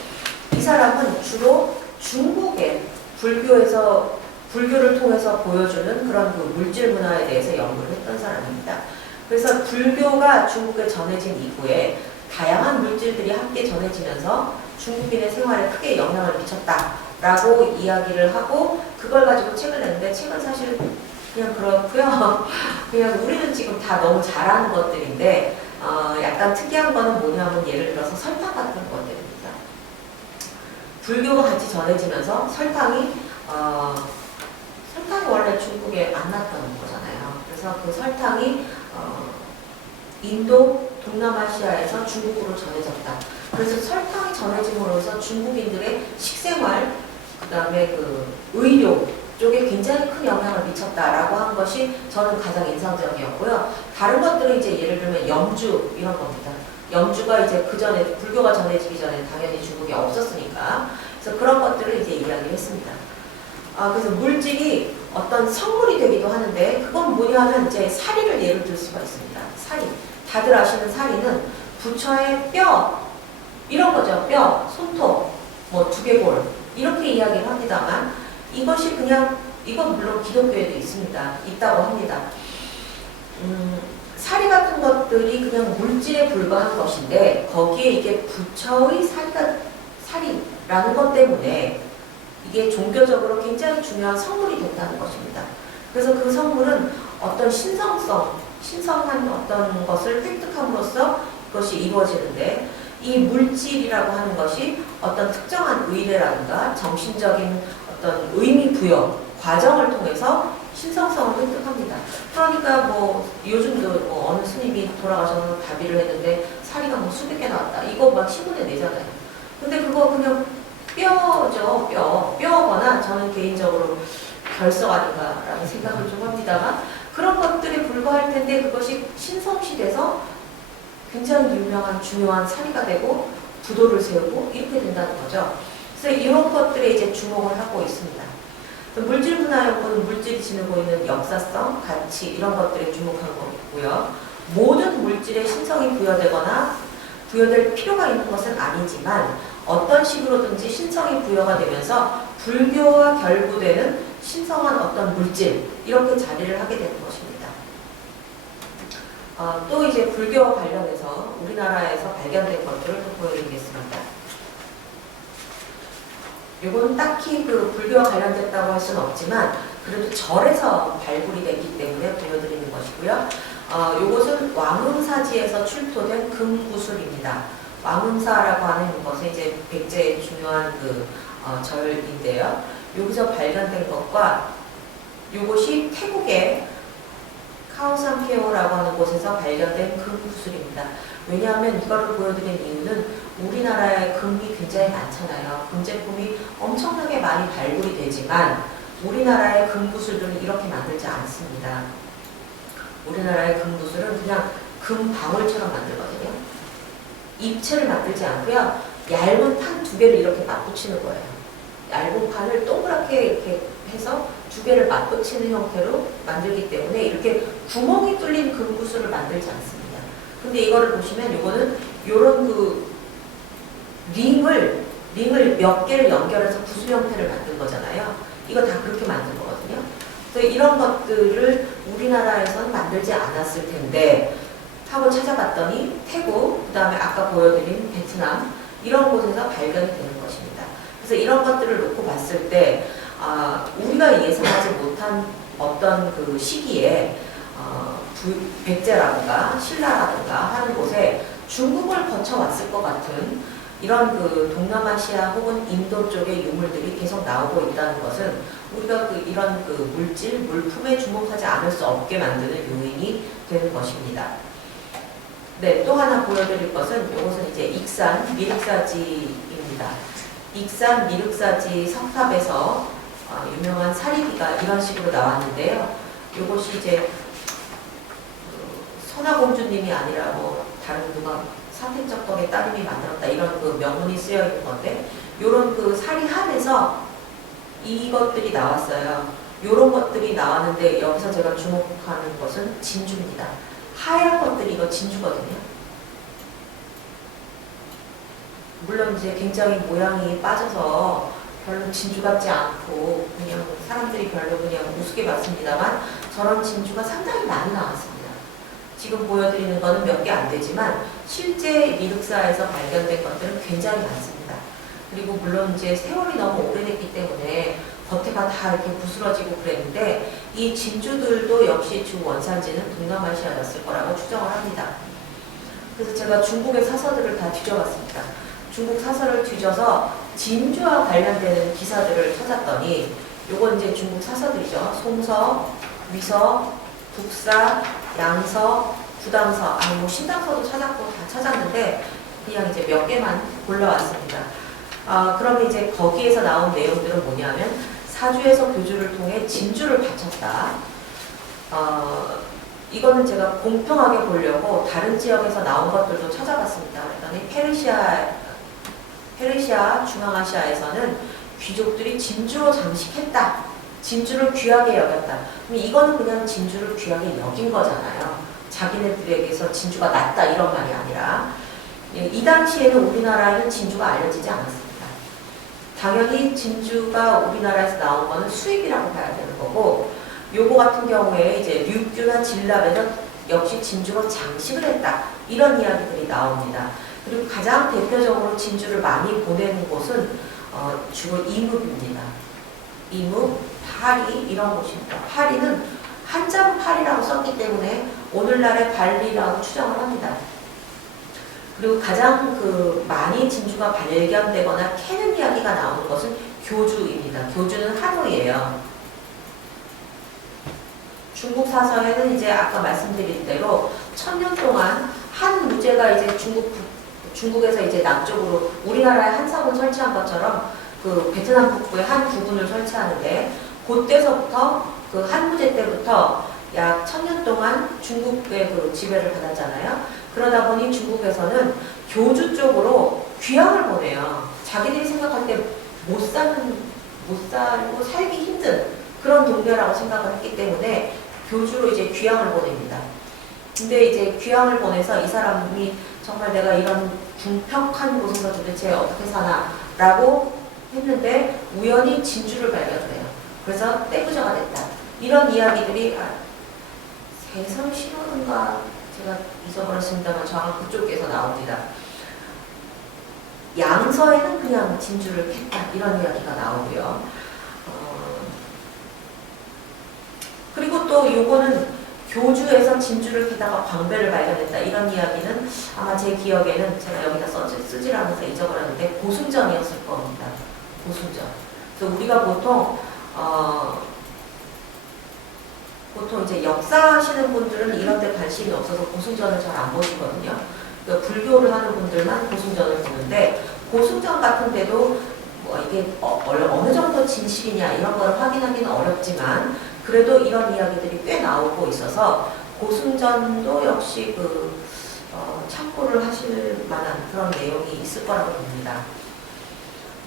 이 사람은 주로 중국의 불교를 통해서 보여주는 그런 그 물질 문화에 대해서 연구를 했던 사람입니다. 그래서 불교가 중국에 전해진 이후에 다양한 물질들이 함께 전해지면서 중국인의 생활에 크게 영향을 미쳤다라고 이야기를 하고 그걸 가지고 책을 냈는데 책은 사실 그냥 그렇고요. 그냥 우리는 지금 다 너무 잘 아는 것들인데 약간 특이한 거는 뭐냐면 예를 들어서 설탕 같은 것들입니다. 불교가 같이 전해지면서 설탕이 원래 중국에 안 났던 거잖아요. 그래서 그 설탕이 인도, 동남아시아에서 중국으로 전해졌다. 그래서 설탕이 전해짐으로써 중국인들의 식생활, 그 다음에 그 의료 쪽에 굉장히 큰 영향을 미쳤다라고 한 것이 저는 가장 인상적이었고요. 다른 것들은 이제 예를 들면 염주 이런 겁니다. 염주가 이제 그 전에 불교가 전해지기 전에 당연히 중국에 없었으니까 그래서 그런 것들을 이제 이야기를 했습니다. 그래서 물질이 어떤 성물이 되기도 하는데 그건 뭐냐면 이제 사리를 예를 들 수가 있습니다. 사리. 다들 아시는 사리는 부처의 뼈 이런 거죠. 뼈, 손톱, 뭐 두개골 이렇게 이야기를 합니다만 이것이 그냥 이건 물론 기독교에도 있다고 합니다. 사리 같은 것들이 그냥 물질에 불과한 것인데 거기에 이게 부처의 사리라는 것 때문에 이게 종교적으로 굉장히 중요한 성물이 된다는 것입니다. 그래서 그 성물은 어떤 신성한 어떤 것을 획득함으로써 그것이 이루어지는데 이 물질이라고 하는 것이 어떤 특정한 의례라든가 정신적인 어떤 의미 부여 과정을 통해서 신성성을 획득합니다. 그러니까 뭐 요즘도 뭐 어느 스님이 돌아가셔서 답의를 했는데 사리가 뭐 수백 개 나왔다. 이거 막 신문에 내잖아요. 근데 그거 그냥 뼈죠. 뼈거나 저는 개인적으로 결석 아닌가라는 생각을 좀 합니다만 그런 것들에 불과할 텐데 그것이 신성시돼서 굉장히 유명한 중요한 사리가 되고 부도를 세우고 이렇게 된다는 거죠. 그래서 이런 것들에 이제 주목을 하고 있습니다. 물질문화연구는 물질이 지니고 있는 역사성, 가치 이런 것들에 주목하는 거고요. 모든 물질에 신성이 부여되거나 부여될 필요가 있는 것은 아니지만 어떤 식으로든지 신성이 부여가 되면서 불교와 결부되는 신성한 어떤 물질 이렇게 자리를 하게 되는 것입니다. 또 이제 불교와 관련해서 우리나라에서 발견된 것들을 또 보여드리겠습니다. 이건 딱히 그 불교와 관련됐다고 할 수는 없지만 그래도 절에서 발굴이 됐기 때문에 보여드리는 것이고요. 이것은 왕흥사지에서 출토된 금구슬입니다. 왕흥사라고 하는 것은 이제 백제의 중요한 그 절인데요. 여기서 발견된 것과 이것이 태국의 카오산케오라고 하는 곳에서 발견된 금구슬입니다. 왜냐하면 이거를 보여드린 이유는 우리나라에 금이 굉장히 많잖아요. 금 제품이 엄청나게 많이 발굴이 되지만 우리나라의 금구슬들은 이렇게 만들지 않습니다. 우리나라의 금구슬은 그냥 금방울처럼 만들거든요. 입체를 만들지 않고요. 얇은 판 두 개를 이렇게 맞붙이는 거예요. 얇은 판을 동그랗게 이렇게 해서 두 개를 맞붙이는 형태로 만들기 때문에 이렇게 구멍이 뚫린 금구슬을 만들지 않습니다. 근데 이거를 보시면 이거는 요런 그 링을 몇 개를 연결해서 구슬 형태를 만든 거잖아요. 이거 다 그렇게 만든 거거든요. 그래서 이런 것들을 우리나라에서는 만들지 않았을 텐데 하고 찾아봤더니 태국, 그 다음에 아까 보여드린 베트남 이런 곳에서 발견이 되는 것입니다. 그래서 이런 것들을 놓고 봤을 때 우리가 예상하지 못한 어떤 그 시기에 백제라든가 신라라든가 하는 곳에 중국을 거쳐왔을 것 같은 이런 그 동남아시아 혹은 인도 쪽의 유물들이 계속 나오고 있다는 것은 우리가 이런 그 물질, 물품에 주목하지 않을 수 없게 만드는 요인이 되는 것입니다. 네, 또 하나 보여드릴 것은 이것은 이제 익산 미륵사지입니다. 익산 미륵사지 석탑에서 유명한 사리비가 이런 식으로 나왔는데요. 이것이 이제 선화공주님이 아니라 뭐 다른 누가 사택적덕의 따님이 만들었다 이런 그 명문이 쓰여 있는 건데 이런 그 사리함에서 이것들이 나왔어요. 이런 것들이 나왔는데 여기서 제가 주목하는 것은 진주입니다. 하얀 것들이 이거 진주거든요. 물론 이제 굉장히 모양이 빠져서 별로 진주 같지 않고 그냥 사람들이 별로 그냥 우습게 봤습니다만 저런 진주가 상당히 많이 나왔습니다. 지금 보여드리는 거는 몇 개 안 되지만 실제 미륵사에서 발견된 것들은 굉장히 많습니다. 그리고 물론 이제 세월이 너무 오래됐기 때문에 겉에가 다 이렇게 부스러지고 그랬는데 이 진주들도 역시 주 원산지는 동남아시아였을 거라고 추정을 합니다. 그래서 제가 중국의 사서들을 다 뒤져봤습니다. 중국 사서를 뒤져서 진주와 관련되는 기사들을 찾았더니 요건 이제 중국 사서들이죠. 송서, 위서, 북사, 양서, 부당서, 아니 뭐 신당서도 찾았고 다 찾았는데 그냥 이제 몇 개만 골라왔습니다. 그러면 이제 거기에서 나온 내용들은 뭐냐면 사주에서 교주를 통해 진주를 바쳤다. 이거는 제가 공평하게 보려고 다른 지역에서 나온 것들도 찾아봤습니다. 그랬더니 페르시아, 중앙아시아에서는 귀족들이 진주로 장식했다. 진주를 귀하게 여겼다. 그럼 이거는 그냥 진주를 귀하게 여긴 거잖아요. 자기네들에게서 진주가 낫다 이런 말이 아니라 이 당시에는 우리나라에는 진주가 알려지지 않았습니다. 당연히 진주가 우리나라에서 나온 거는 수입이라고 봐야 되는 거고 요거 같은 경우에 이제 류규나 진랍에는 역시 진주로 장식을 했다. 이런 이야기들이 나옵니다. 그리고 가장 대표적으로 진주를 많이 보내는 곳은 주로 이묵입니다. 이묵, 파리 이런 곳입니다. 파리는 한자로 파리라고 썼기 때문에 오늘날의 발리라고 추정을 합니다. 그리고 가장 많이 진주가 발견되거나 캐는 이야기가 나오는 것은 교주입니다. 교주는 하노이예요. 중국 사서에는 이제 아까 말씀드린 대로 1000년 동안 한 무제가 이제 중국에서 이제 남쪽으로 우리나라에 한 성을 설치한 것처럼 베트남 북부에 한 부분을 설치하는데 그때서부터 한 무제 때부터 약 1000년 동안 중국의 지배를 받았잖아요. 그러다 보니 중국에서는 교주 쪽으로 귀향을 보내요. 자기들이 생각할 때 못 살고 살기 힘든 그런 동네라고 생각을 했기 때문에 교주로 이제 귀향을 보냅니다. 근데 이제 귀향을 보내서 이 사람이 정말 내가 이런 궁평한 곳에서 도대체 어떻게 사나라고 했는데 우연히 진주를 발견해요. 그래서 떼부자가 됐다. 이런 이야기들이 세성신호인가 제가 잊어버렸습니다만 정확히 그쪽에서 나옵니다. 양서에는 그냥 진주를 캤다 이런 이야기가 나오고요. 그리고 또 요거는 교주에서 진주를 캐다가 광배를 발견했다 이런 이야기는 아마 제 기억에는 제가 여기다 쓰질 않아서 잊어버렸는데 고승전이었을 겁니다. 고승전. 그래서 우리가 보통 이제 역사하시는 분들은 이런 데 관심이 없어서 고승전을 잘 안 보시거든요. 그러니까 불교를 하는 분들만 고승전을 보는데 고승전 같은 데도 이게 어느 정도 진실이냐 이런 걸 확인하기는 어렵지만 그래도 이런 이야기들이 꽤 나오고 있어서 고승전도 역시 참고를 하실 만한 그런 내용이 있을 거라고 봅니다.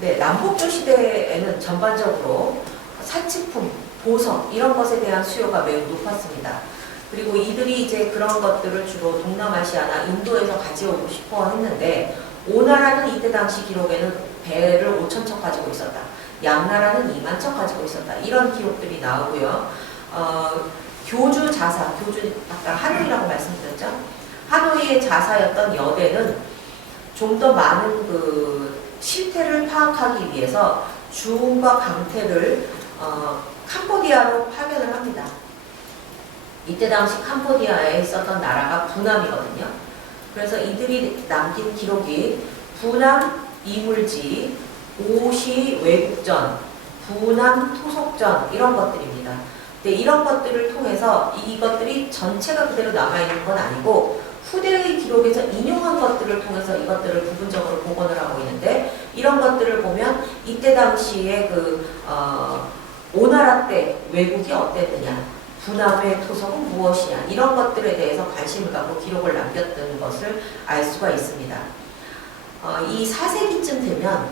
네, 남북조 시대에는 전반적으로 사치품, 보석 이런 것에 대한 수요가 매우 높았습니다. 그리고 이들이 이제 그런 것들을 주로 동남아시아나 인도에서 가져오고 싶어 했는데 오나라는 이때 당시 기록에는 배를 5,000척 가지고 있었다. 양나라는 2만 척 가지고 있었다. 이런 기록들이 나오고요. 교주 자사, 교주 아까 하노이라고 말씀드렸죠. 하노이의 자사였던 여대는 좀 더 많은 실태를 파악하기 위해서 주운과 강태를 캄보디아로 파견을 합니다. 이때 당시 캄보디아에 있었던 나라가 부남이거든요. 그래서 이들이 남긴 기록이 부남 이물지, 오시 외국전, 부남 토속전 이런 것들입니다. 근데 이런 것들을 통해서 이것들이 전체가 그대로 남아있는 건 아니고 후대의 기록에서 인용한 것들을 통해서 이것들을 부분적으로 복원을 하고 있는데 이런 것들을 보면 이때 당시에 오나라 때 외국이 어땠느냐 부남의 토속은 무엇이냐 이런 것들에 대해서 관심을 갖고 기록을 남겼던 것을 알 수가 있습니다. 이 4세기쯤 되면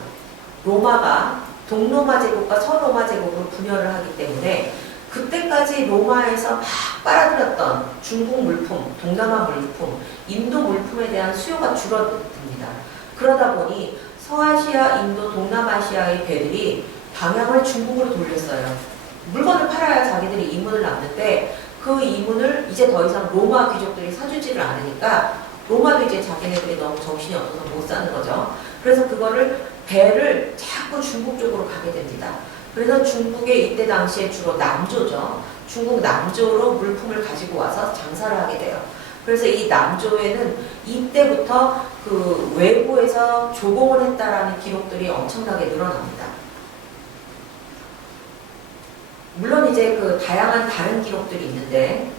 로마가 동로마 제국과 서로마 제국으로 분열을 하기 때문에 그때까지 로마에서 막 빨아들였던 중국 물품, 동남아 물품, 인도 물품에 대한 수요가 줄어듭니다. 그러다 보니 서아시아, 인도, 동남아시아의 배들이 방향을 중국으로 돌렸어요. 물건을 팔아야 자기들이 이문을 남는데 그 이문을 이제 더 이상 로마 귀족들이 사주지를 않으니까 로마도 이제 자기네들이 너무 정신이 없어서 못 사는 거죠. 그래서 그거를 배를 자꾸 중국 쪽으로 가게 됩니다. 그래서 중국에 이때 당시에 주로 남조죠. 중국 남조로 물품을 가지고 와서 장사를 하게 돼요. 그래서 이 남조에는 이때부터 외부에서 조공을 했다라는 기록들이 엄청나게 늘어납니다. 물론 이제 다양한 다른 기록들이 있는데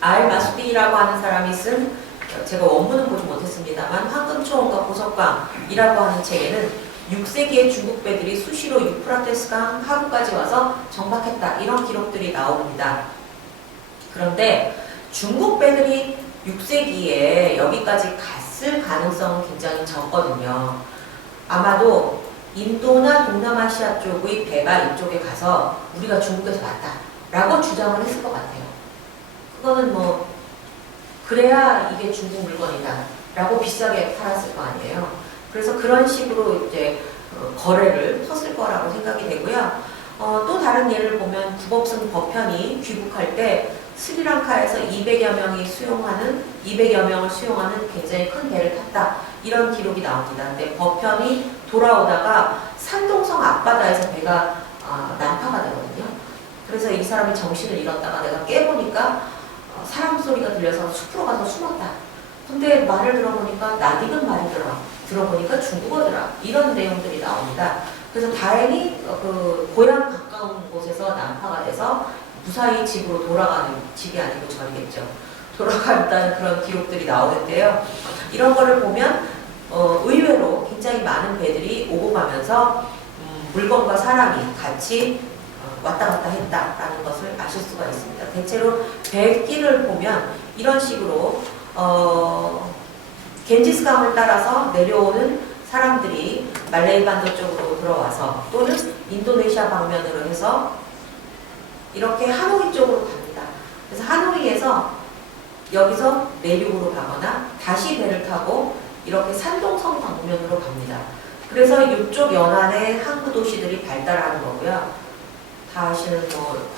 마수디라고 하는 사람이 쓴 제가 원문은 보지 못했습니다만 황금초원과 보석강이라고 하는 책에는 6세기에 중국 배들이 수시로 유프라테스강 하구까지 와서 정박했다 이런 기록들이 나옵니다. 그런데 중국 배들이 6세기에 여기까지 갔을 가능성은 굉장히 적거든요. 아마도 인도나 동남아시아 쪽의 배가 이쪽에 가서 우리가 중국에서 왔다 라고 주장을 했을 것 같아요. 그거는 그래야 이게 중국 물건이다 라고 비싸게 팔았을 거 아니에요. 그래서 그런 식으로 이제 거래를 텄을 거라고 생각이 되고요. 또 다른 예를 보면 구법승 법현이 귀국할 때 스리랑카에서 200여 명을 수용하는 굉장히 큰 배를 탔다 이런 기록이 나옵니다. 근데 법현이 돌아오다가 산동성 앞바다에서 배가 난파가 되거든요. 그래서 이 사람이 정신을 잃었다가 내가 깨보니까 사람 소리가 들려서 숲으로 가서 숨었다. 근데 말을 들어보니까 낯익은 말이더라. 들어보니까 중국어더라. 이런 내용들이 나옵니다. 그래서 다행히 고향 가까운 곳에서 난파가 돼서 무사히 집으로 돌아가는, 집이 아니고 절이겠죠. 돌아간다는 그런 기록들이 나오는데요. 이런 거를 보면 의외로 굉장히 많은 배들이 오고 가면서 물건과 사람이 같이 왔다 갔다 했다라는 것을 아실 수가 있습니다. 대체로 배길을 보면 이런 식으로 겐지스강을 따라서 내려오는 사람들이 말레이 반도 쪽으로 들어와서 또는 인도네시아 방면으로 해서 이렇게 하노이 쪽으로 갑니다. 그래서 하노이에서 여기서 내륙으로 가거나 다시 배를 타고 이렇게 산동성 방면으로 갑니다. 그래서 이쪽 연안에 항구 도시들이 발달하는 거고요. 다 아시는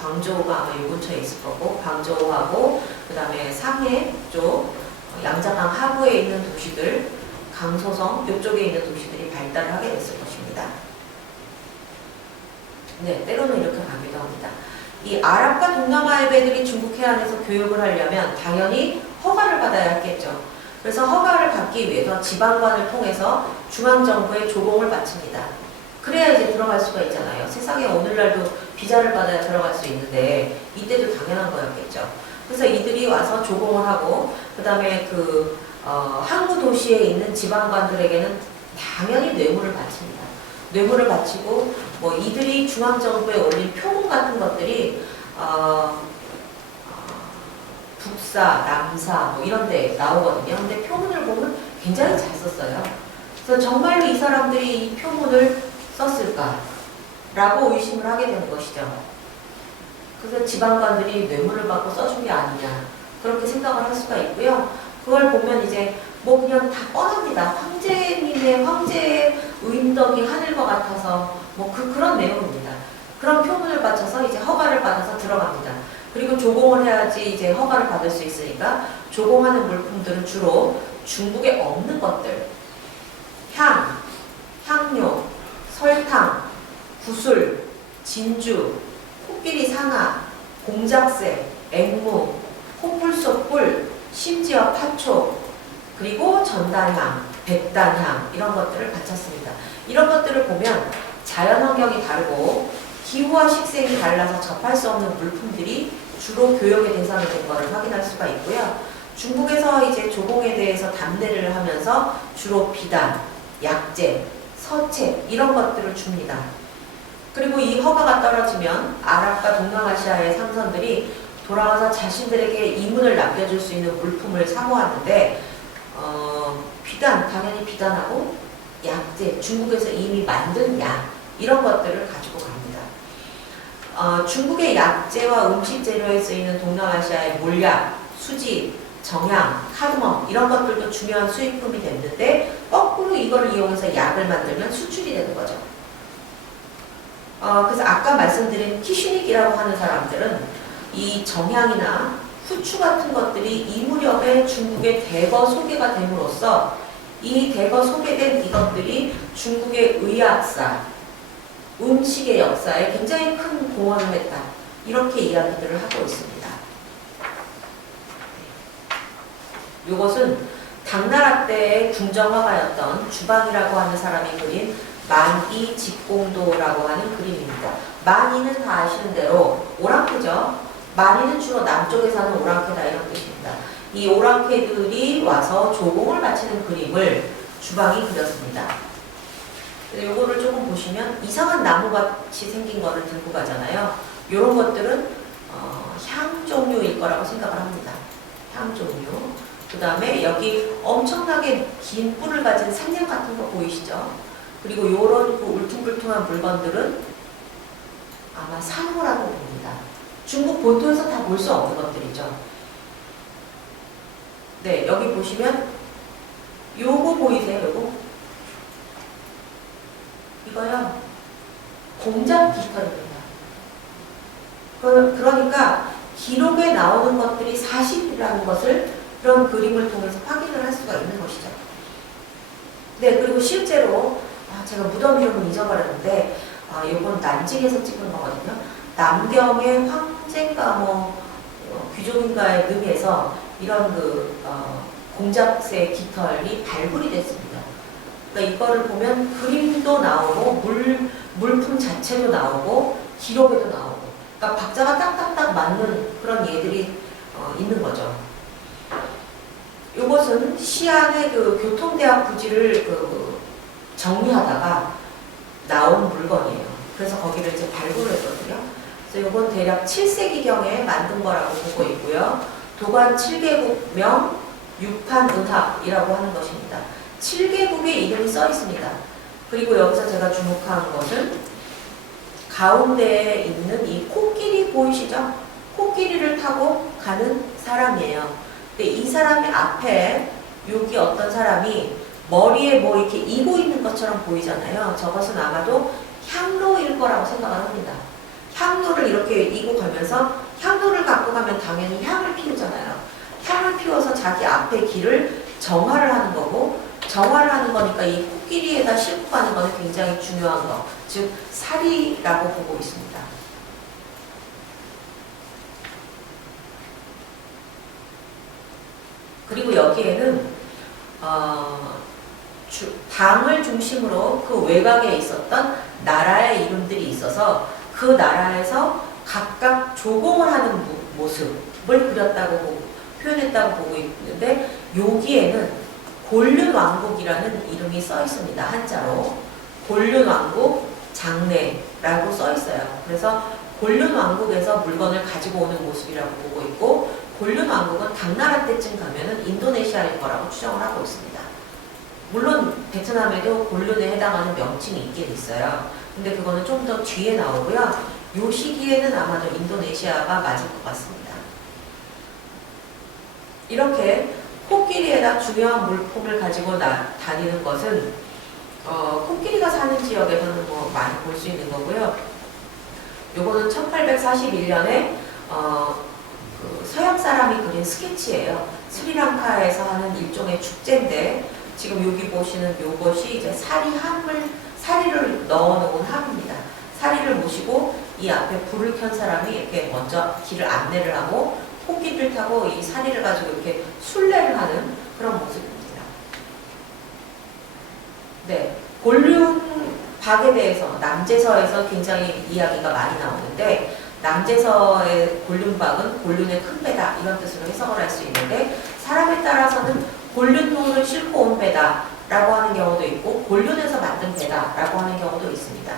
광저우가 아마 이 근처에 있을 거고 광저우하고 그 다음에 상해 쪽 양자강 하구에 있는 도시들 강소성 이쪽에 있는 도시들이 발달을 하게 됐을 것입니다. 네, 때로는 이렇게 가기도 합니다. 이 아랍과 동남아의 배들이 중국 해안에서 교육을 하려면 당연히 허가를 받아야 했겠죠. 그래서 허가를 받기 위해서 지방관을 통해서 중앙정부에 조공을 바칩니다. 그래야 이제 들어갈 수가 있잖아요. 세상에 오늘날도 비자를 받아야 들어갈 수 있는데 이때도 당연한 거였겠죠. 그래서 이들이 와서 조공을 하고 그 다음에 항구 도시에 있는 지방관들에게는 당연히 뇌물을 바칩니다. 뇌물을 바치고 뭐 이들이 중앙정부에 올린 표문 같은 것들이 북사, 남사 뭐 이런 데 나오거든요. 근데 표문을 보면 굉장히 잘 썼어요. 그래서 정말로 이 사람들이 이 표문을 썼을까라고 의심을 하게 되는 것이죠. 그래서 지방관들이 뇌물을 받고 써준 게 아니냐 그렇게 생각을 할 수가 있고요. 그걸 보면 이제 뭐 그냥 다 뻔합니다. 황제의 의인덕이 하늘과 같아서 뭐 그런 내용입니다. 그런 표문을 바쳐서 이제 허가를 받아서 들어갑니다. 그리고 조공을 해야지 이제 허가를 받을 수 있으니까 조공하는 물품들은 주로 중국에 없는 것들, 향료, 설탕, 구술, 진주, 코끼리 상아, 공작새, 앵무, 코뿔소 뿔, 심지어 파초, 그리고 전단향, 백단향 이런 것들을 바쳤습니다. 이런 것들을 보면 자연환경이 다르고 기후와 식생이 달라서 접할 수 없는 물품들이 주로 교역의 대상이 된 것을 확인할 수가 있고요. 중국에서 이제 조공에 대해서 담례를 하면서 주로 비단, 약재, 서책 이런 것들을 줍니다. 그리고 이 허가가 떨어지면 아랍과 동남아시아의 상선들이 돌아가서 자신들에게 이문을 남겨줄 수 있는 물품을 사모하는데 비단, 당연히 비단하고 약재, 중국에서 이미 만든 약 이런 것들을 가지고 갑니다. 중국의 약재와 음식 재료에 쓰이는 동남아시아의 몰약, 수지, 정향, 카드멈 이런 것들도 중요한 수입품이 됐는데 거꾸로 이걸 이용해서 약을 만들면 수출이 되는 거죠. 그래서 아까 말씀드린 키슈닉이라고 하는 사람들은 이 정향이나 후추 같은 것들이 이 무렵에 중국에 대거 소개가 됨으로써 이 대거 소개된 이것들이 중국의 의학사, 음식의 역사에 굉장히 큰 공헌을 했다. 이렇게 이야기들을 하고 있습니다. 이것은 당나라 때의 궁정화가였던 주방이라고 하는 사람이 그린 만이 직공도라고 하는 그림입니다. 만이는 다 아시는 대로 오랑캐죠. 만이는 주로 남쪽에 사는 오랑캐다 이런 뜻입니다. 이 오랑캐들이 와서 조공을 바치는 그림을 주방이 그렸습니다. 요거를 조금 보시면 이상한 나무같이 생긴 거를 들고 가잖아요. 이런 것들은 향 종류일 거라고 생각을 합니다. 향 종류. 그 다음에 여기 엄청나게 긴 뿔을 가진 산양 같은 거 보이시죠? 그리고 이런 울퉁불퉁한 물건들은 아마 상어라고 봅니다. 중국 본토에서 다 볼 수 없는 것들이죠. 네, 여기 보시면 요거 보이세요? 요거? 이거요. 공작 깃털입니다. 그러니까 기록에 나오는 것들이 사실이라는 것을 그런 그림을 통해서 확인을 할 수가 있는 것이죠. 네, 그리고 실제로 제가 무덤 이름은 잊어버렸는데 이건 난징에서 찍은 거거든요. 남경의 황제인가 귀족인가의 능에서 이런 공작새 깃털이 발굴이 됐습니다. 그러니까 이거를 보면 그림도 나오고 물품 자체도 나오고 기록에도 나오고 그러니까 박자가 딱딱딱 맞는 그런 예들이 있는 거죠. 이것은 시안의 교통대학 부지를 정리하다가 나온 물건이에요. 그래서 거기를 이제 발굴을 했거든요. 그래서 이건 대략 7세기경에 만든 거라고 보고 있고요. 도관 7개국명 육판은합이라고 하는 것입니다. 7개국의 이름이 써 있습니다. 그리고 여기서 제가 주목한 것은 가운데에 있는 이 코끼리 보이시죠? 코끼리를 타고 가는 사람이에요. 근데 이 사람의 앞에 여기 어떤 사람이 머리에 뭐 이렇게 이고 있는 것처럼 보이잖아요. 저것은 아마도 향로일 거라고 생각을 합니다. 향로를 이렇게 이고 가면서 향로를 갖고 가면 당연히 향을 피우잖아요. 향을 피워서 자기 앞에 길을 정화를 하는 거고 정화를 하는 거니까 이 코끼리에다 싣고 가는 거는 굉장히 중요한 거. 즉 살이라고 보고 있습니다. 그리고 여기에는 당을 중심으로 그 외곽에 있었던 나라의 이름들이 있어서 그 나라에서 각각 조공을 하는 모습을 그렸다고 표현했다고 보고 있는데 여기에는 곤륜왕국이라는 이름이 써 있습니다. 한자로. 곤륜왕국 장례라고 써 있어요. 그래서 곤륜왕국에서 물건을 가지고 오는 모습이라고 보고 있고, 곤륜왕국은 당나라 때쯤 가면은 인도네시아일 거라고 추정을 하고 있습니다. 물론 베트남에도 곤륜에 해당하는 명칭이 있긴 있어요. 근데 그거는 좀 더 뒤에 나오고요. 요 시기에는 아마도 인도네시아가 맞을 것 같습니다. 이렇게 코끼리에다 중요한 물품을 가지고 다니는 것은 코끼리가 사는 지역에서는 뭐 많이 볼 수 있는 거고요. 요거는 1841년에 그 서양 사람이 그린 스케치예요. 스리랑카에서 하는 일종의 축제인데, 지금 여기 보시는 요것이 이제 사리를 넣어놓은 함입니다. 사리를 모시고 이 앞에 불을 켠 사람이 이렇게 먼저 길을 안내를 하고, 코끼리를 타고 이 사리를 가지고 이렇게 순례를 하는 그런 모습입니다. 네, 곤륜박에 대해서 남제서에서 굉장히 이야기가 많이 나오는데, 남제서의 곤륜박은 곤륜의 큰 배다 이런 뜻으로 해석을 할 수 있는데, 사람에 따라서는 곤륜노를 싣고 온 배다 라고 하는 경우도 있고, 곤륜에서 만든 배다 라고 하는 경우도 있습니다.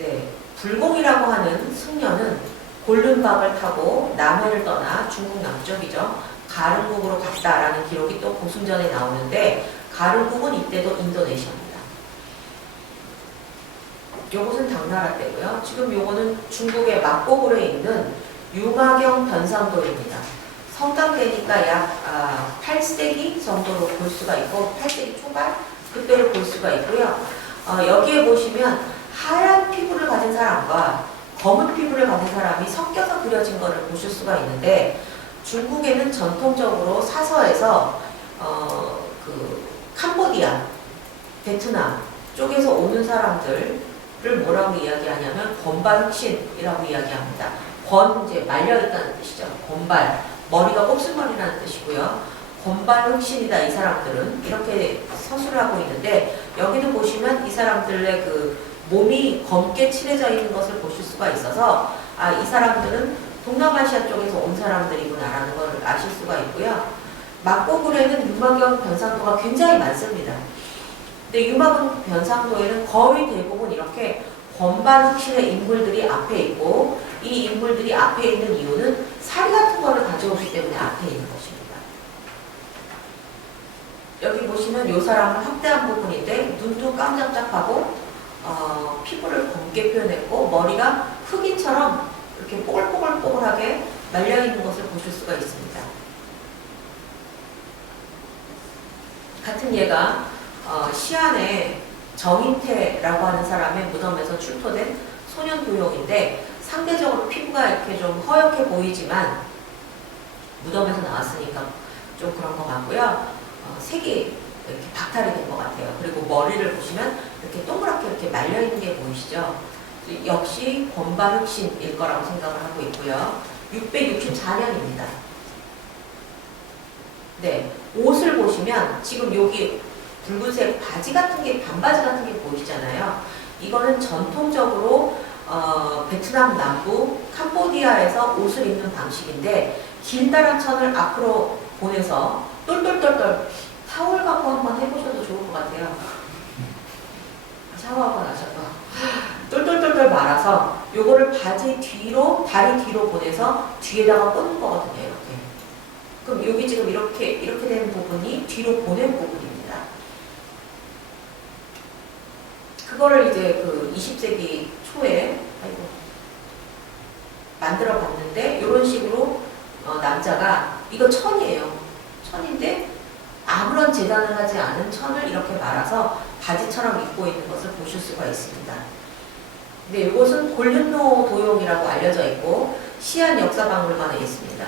네, 불공이라고 하는 승려는 곤륜박을 타고 남해를 떠나 중국 남쪽이죠. 가릉국으로 갔다라는 기록이 또 고순전에 나오는데, 가릉국은 이때도 인도네시아입니다. 요것은 당나라 때고요. 지금 요거는 중국의 막고굴에 있는 유마경 변상도입니다. 성당되니까 약 8세기 정도로 볼 수가 있고, 8세기 초반 그때를 볼 수가 있고요. 여기에 보시면 하얀 피부를 가진 사람과 검은 피부를 가진 사람이 섞여서 그려진 것을 보실 수가 있는데, 중국에는 전통적으로 사서에서 그 캄보디아, 베트남 쪽에서 오는 사람들을 뭐라고 이야기하냐면 건발 흑신이라고 이야기합니다. 건 이제 말려있다는 뜻이죠. 건발, 머리가 곱슬머리라는 뜻이고요. 건발 흑신이다 이 사람들은, 이렇게 서술을 하고 있는데, 여기도 보시면 이 사람들의 그 몸이 검게 칠해져 있는 것을 보실 수가 있어서, 이 사람들은 동남아시아 쪽에서 온 사람들이구나라는 걸 아실 수가 있고요. 막고굴에는 유마경 변상도가 굉장히 많습니다. 근데 유마경 변상도에는 거의 대부분 이렇게 건반 흑신의 인물들이 앞에 있고, 이 인물들이 앞에 있는 이유는 사리 같은 거를 가져오기 때문에 앞에 있는 것입니다. 여기 보시면 이 사람을 확대한 부분인데, 눈도 깜짝짝하고 피부를 검게 표현했고, 머리가 흑인처럼 이렇게 뽀글뽀글뽀글하게 말려있는 것을 보실 수가 있습니다. 같은 예가 시안의 정인태라고 하는 사람의 무덤에서 출토된 소년도용인데, 상대적으로 피부가 이렇게 좀 허옇게 보이지만 무덤에서 나왔으니까 좀 그런 것 같고요. 색이 이렇게 박탈이 된 것 같아요. 그리고 머리를 보시면 이렇게 동그랗게 이렇게 말려있는 게 보이시죠? 역시 건발 흑신일 거라고 생각을 하고 있고요. 664년입니다. 네, 옷을 보시면 지금 여기 붉은색 바지 같은 게, 반바지 같은 게 보이시잖아요. 이거는 전통적으로 베트남 남부 캄보디아에서 옷을 입는 방식인데, 길다란 천을 앞으로 보내서 똘똘똘똘, 타월 갖고 한번 해보셔도 좋을 것 같아요. 샤워하고 나셔서 똘똘똘똘 말아서 요거를 바지 뒤로, 다리 뒤로 보내서 뒤에다가 꽂는 거거든요. 이렇게. 그럼 여기 지금 이렇게 된 부분이 뒤로 보낸 부분입니다. 그거를 이제 그 20세기 초에 만들어 봤는데, 이런 식으로 남자가, 이거 천이에요. 천인데 아무런 재단을 하지 않은 천을 이렇게 말아서 바지처럼 입고 있는 것을 보실 수가 있습니다. 근데 이것은 곤륜노 도용이라고 알려져 있고, 시안 역사박물관에 있습니다.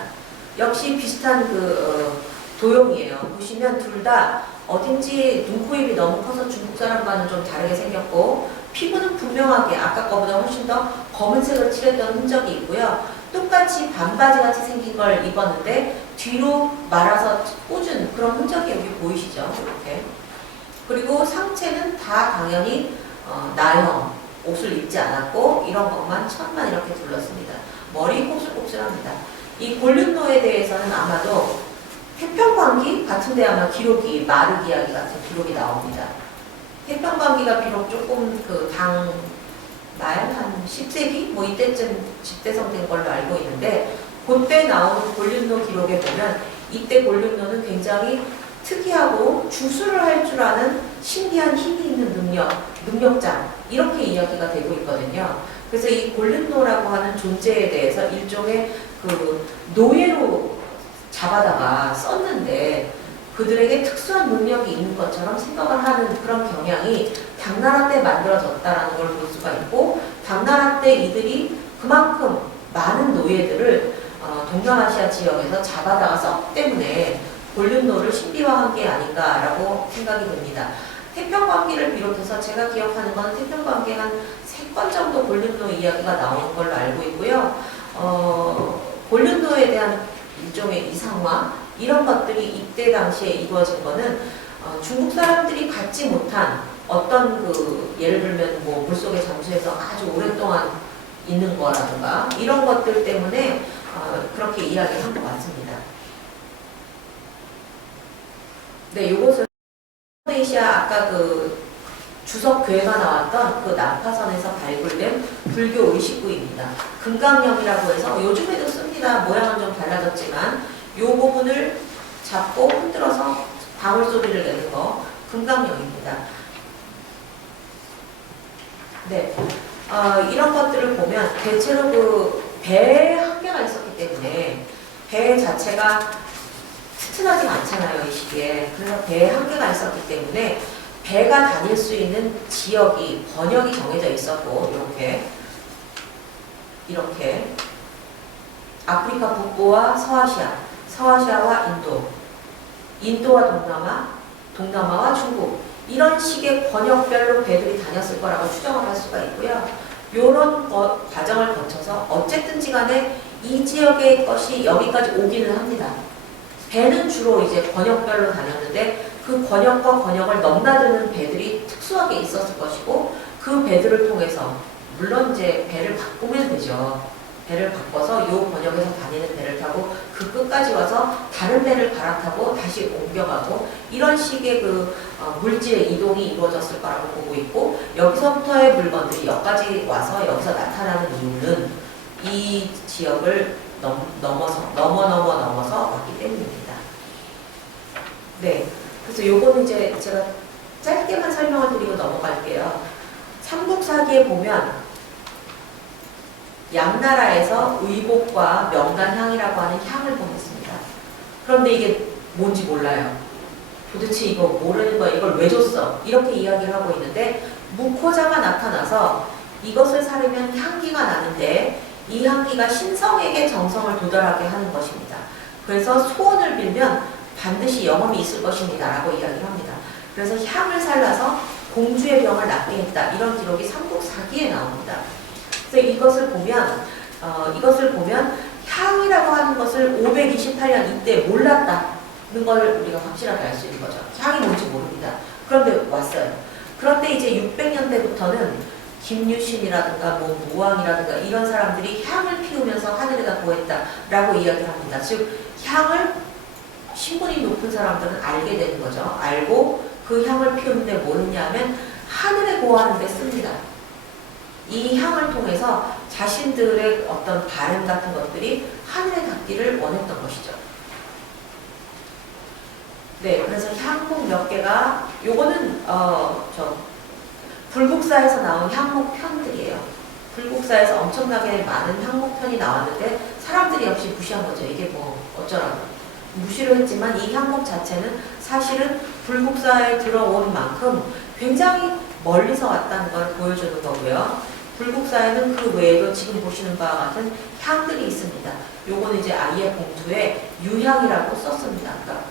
역시 비슷한 그 도용이에요. 보시면 둘 다 어딘지 눈, 코, 입이 너무 커서 중국 사람과는 좀 다르게 생겼고, 피부는 분명하게 아까 거보다 훨씬 더 검은색을 칠했던 흔적이 있고요. 똑같이 반바지 같이 생긴 걸 입었는데 뒤로 말아서 꽂은 그런 흔적이 여기 보이시죠? 이렇게. 그리고 상체는 다 당연히 나형 옷을 입지 않았고, 이런 것만 천만 이렇게 둘렀습니다. 머리 곱슬곱슬합니다. 이 곤륜노에 대해서는 아마도 태평광기 같은데 아마 기록이 마르 이야기 같은 기록이 나옵니다. 태평광기가 비록 조금 그 당 말 한 10세기 뭐 이때쯤 집대성된 걸로 알고 있는데 그때 나오는 곤륜로 기록에 보면 이때 곤륜로는 굉장히 특이하고 주술을 할 줄 아는 신비한 힘이 있는 능력자 이렇게 이야기가 되고 있거든요. 그래서 이 곤륜로라고 하는 존재에 대해서 일종의 그 노예로 잡아다가 썼는데 그들에게 특수한 능력이 있는 것처럼 생각을 하는 그런 경향이 당나라 때 만들어졌다라는 걸 볼 수가 있고 당나라 때 이들이 그만큼 많은 노예들을 동남아시아 지역에서 잡아다가 썼기 때문에 곤륜로를 신비화한 게 아닌가라고 생각이 듭니다. 태평광기를 비롯해서 제가 기억하는 건 태평광기 한 3건 정도 곤륜로 이야기가 나오는 걸로 알고 있고요. 곤륜로에 대한 일종의 이상화 이런 것들이 이때 당시에 이루어진 거는 중국 사람들이 갖지 못한 어떤 그 예를 들면 뭐 물속에 잠수해서 아주 오랫동안 있는 거라든가 이런 것들 때문에 그렇게 이야기를 한 것 같습니다. 네, 요것은 인도네시아 아까 그 주석괴가 나왔던 그 난파선에서 발굴된 불교 의식구입니다. 금강령이라고 해서 요즘에도 씁니다. 모양은 좀 달라졌지만 요 부분을 잡고 흔들어서 방울 소리를 내는 거 금강령입니다. 네, 이런 것들을 보면 대체로 그 배에 한계가 있었기 때문에 배 자체가 튼튼하지 않잖아요, 이 시기에. 그래서 배에 한계가 있었기 때문에 배가 다닐 수 있는 지역이 번역이 정해져 있었고 이렇게 아프리카 북부와 서아시아, 서아시아와 인도, 인도와 동남아, 동남아와 중국 이런 식의 번역별로 배들이 다녔을 거라고 추정을 할 수가 있고요. 이런 과정을 거쳐서 어쨌든지 간에 이 지역의 것이 여기까지 오기는 합니다. 배는 주로 이제 번역별로 다녔는데 그 번역과 번역을 넘나드는 배들이 특수하게 있었을 것이고 그 배들을 통해서 물론 이제 배를 바꾸면 되죠. 배를 바꿔서 요 번역에서 다니는 배를 타고 그 끝까지 와서 다른 배를 갈아타고 다시 옮겨가고 이런 식의 그 물질의 이동이 이루어졌을 거라고 보고 있고 여기서부터의 물건들이 여기까지 와서 여기서 나타나는 이유는 이 지역을 넘어서 왔기 때문입니다. 네, 그래서 요거는 이제 제가 짧게만 설명을 드리고 넘어갈게요. 삼국사기에 보면 양나라에서 의복과 명단향이라고 하는 향을 보냈습니다. 그런데 이게 뭔지 몰라요. 도대체 이거 모르는 거야. 이걸 왜 줬어? 이렇게 이야기를 하고 있는데 무코자가 나타나서 이것을 사려면 향기가 나는데 이 향기가 신성에게 정성을 도달하게 하는 것입니다. 그래서 소원을 빌면 반드시 영험이 있을 것입니다. 라고 이야기를 합니다. 그래서 향을 살라서 공주의 병을 낫게 했다. 이런 기록이 삼국사기에 나옵니다. 그래서 이것을 보면 향이라고 하는 것을 528년 이때 몰랐다는 걸 우리가 확실하게 알 수 있는 거죠. 향이 뭔지 모릅니다. 그런데 왔어요. 그런데 이제 600년대부터는 김유신이라든가 뭐 무왕이라든가 이런 사람들이 향을 피우면서 하늘에다 보했다라고 이야기를 합니다. 즉 향을 신분이 높은 사람들은 알게 되는 거죠. 알고 그 향을 피우는데 뭐 했냐면 하늘에 보호하는 데 씁니다. 이 향을 통해서 자신들의 어떤 바램 같은 것들이 하늘에 닿기를 원했던 것이죠. 네, 그래서 향목 몇 개가 요거는 불국사에서 나온 향목 편들이에요. 불국사에서 엄청나게 많은 향목 편이 나왔는데 사람들이 역시 무시한 거죠. 이게 뭐 어쩌라고 무시를 했지만 이 향목 자체는 사실은 불국사에 들어온 만큼 굉장히 멀리서 왔다는 걸 보여주는 거고요. 불국사에는 그 외에도 지금 보시는 바와 같은 향들이 있습니다. 요거는 이제 아이의 봉투에 유향이라고 썼습니다. 그러니까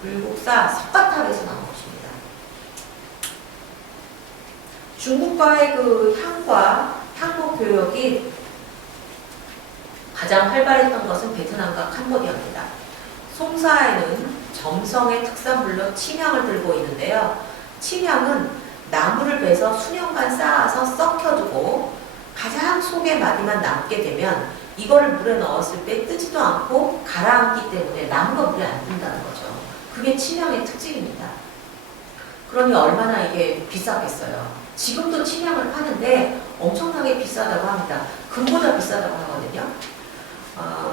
불국사 석가탑에서 나온 것입니다. 중국과의 그 향과 향목 교역이 가장 활발했던 것은 베트남과 캄보디아입니다. 송사에는 점성의 특산물로 침향을 들고 있는데요. 침향은 나무를 베서 수년간 쌓아서 썩혀두고 가장 속의 마디만 남게 되면 이거를 물에 넣었을 때 뜨지도 않고 가라앉기 때문에 나무가 물에 안 든다는 거죠. 그게 침향의 특징입니다. 그러니 얼마나 이게 비싸겠어요. 지금도 침향을 파는데 엄청나게 비싸다고 합니다. 금보다 비싸다고 하거든요.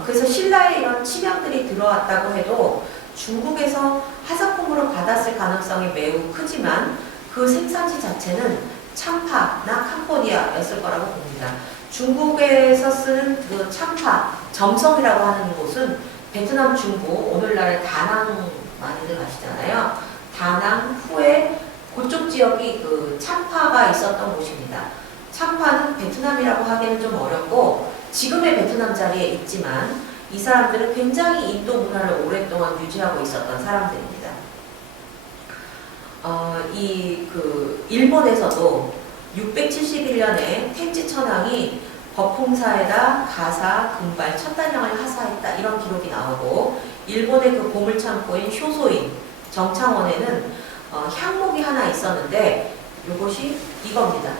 그래서 신라에 이런 침향들이 들어왔다고 해도 중국에서 하사품으로 받았을 가능성이 매우 크지만 그 생산지 자체는 참파나 캄보디아였을 거라고 봅니다. 중국에서 쓰는 그 참파, 점성이라고 하는 곳은 베트남 중부, 오늘날의 다낭 많이들 아시잖아요. 다낭 후에 그쪽 지역이 그 참파가 있었던 곳입니다. 참파는 베트남이라고 하기는 좀 어렵고 지금의 베트남 자리에 있지만 이 사람들은 굉장히 인도 문화를 오랫동안 유지하고 있었던 사람들입니다. 일본에서도 671년에 텐지 천황이 법홍사에다 가사, 금발, 첫단령을 하사했다 이런 기록이 나오고 일본의 그 보물창고인 효소인 정창원에는 향목이 하나 있었는데 이것이 이겁니다.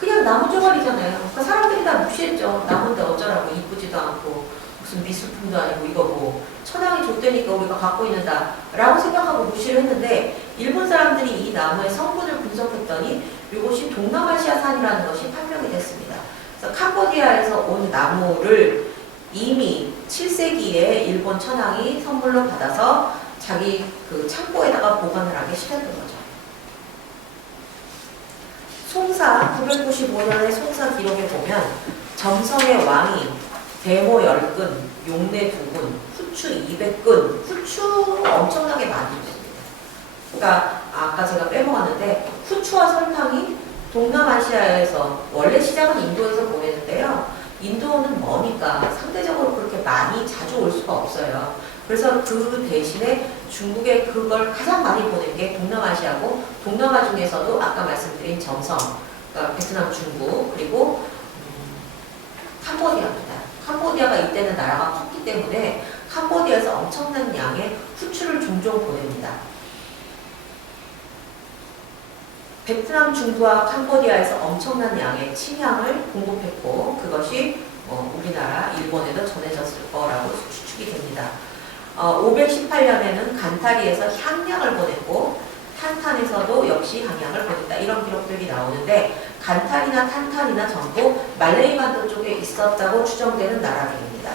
그냥 나무 조각이잖아요. 그러니까 사람들이 다 무시했죠. 나무인데 어쩌라고 이쁘지도 않고 무슨 미술품도 아니고 이거 뭐 천황이 줬다니까 우리가 갖고 있는다 라고 생각하고 무시를 했는데 일본 사람들이 이 나무의 성분을 분석했더니 이것이 동남아시아산이라는 것이 판명이 됐습니다. 그래서 캄보디아에서 온 나무를 이미 7세기에 일본 천황이 선물로 받아서 자기 그 창고에다가 보관을 하게 시켰던 거죠. 송사 995년의 송사 기록에 보면 점성의 왕이 대모 10근, 용내 2근, 후추 200근, 후추 엄청나게 많이 줬습니다. 그러니까 아까 제가 빼먹었는데 후추와 설탕이 동남아시아에서 원래 시작은 인도에서 보냈는데요. 인도는 머니까 상대적으로 그렇게 많이 자주 올 수가 없어요. 그래서 그 대신에 중국에 그걸 가장 많이 보낸 게 동남아시아고 동남아 중에서도 아까 말씀드린 점성, 그러니까 베트남, 중국 그리고 캄보디아입니다. 캄보디아가 이때는 나라가 컸기 때문에 캄보디아에서 엄청난 양의 후추를 종종 보냅니다. 베트남, 중부와 캄보디아에서 엄청난 양의 침향을 공급했고 그것이 우리나라, 일본에도 전해졌을 거라고 추측이 됩니다. 518년에는 간타리에서 향량을 보냈고 탄탄에서도 역시 향량을 보냈다. 이런 기록들이 나오는데 간타리나 탄탄이나 전부 말레이 반도 쪽에 있었다고 추정되는 나라들입니다.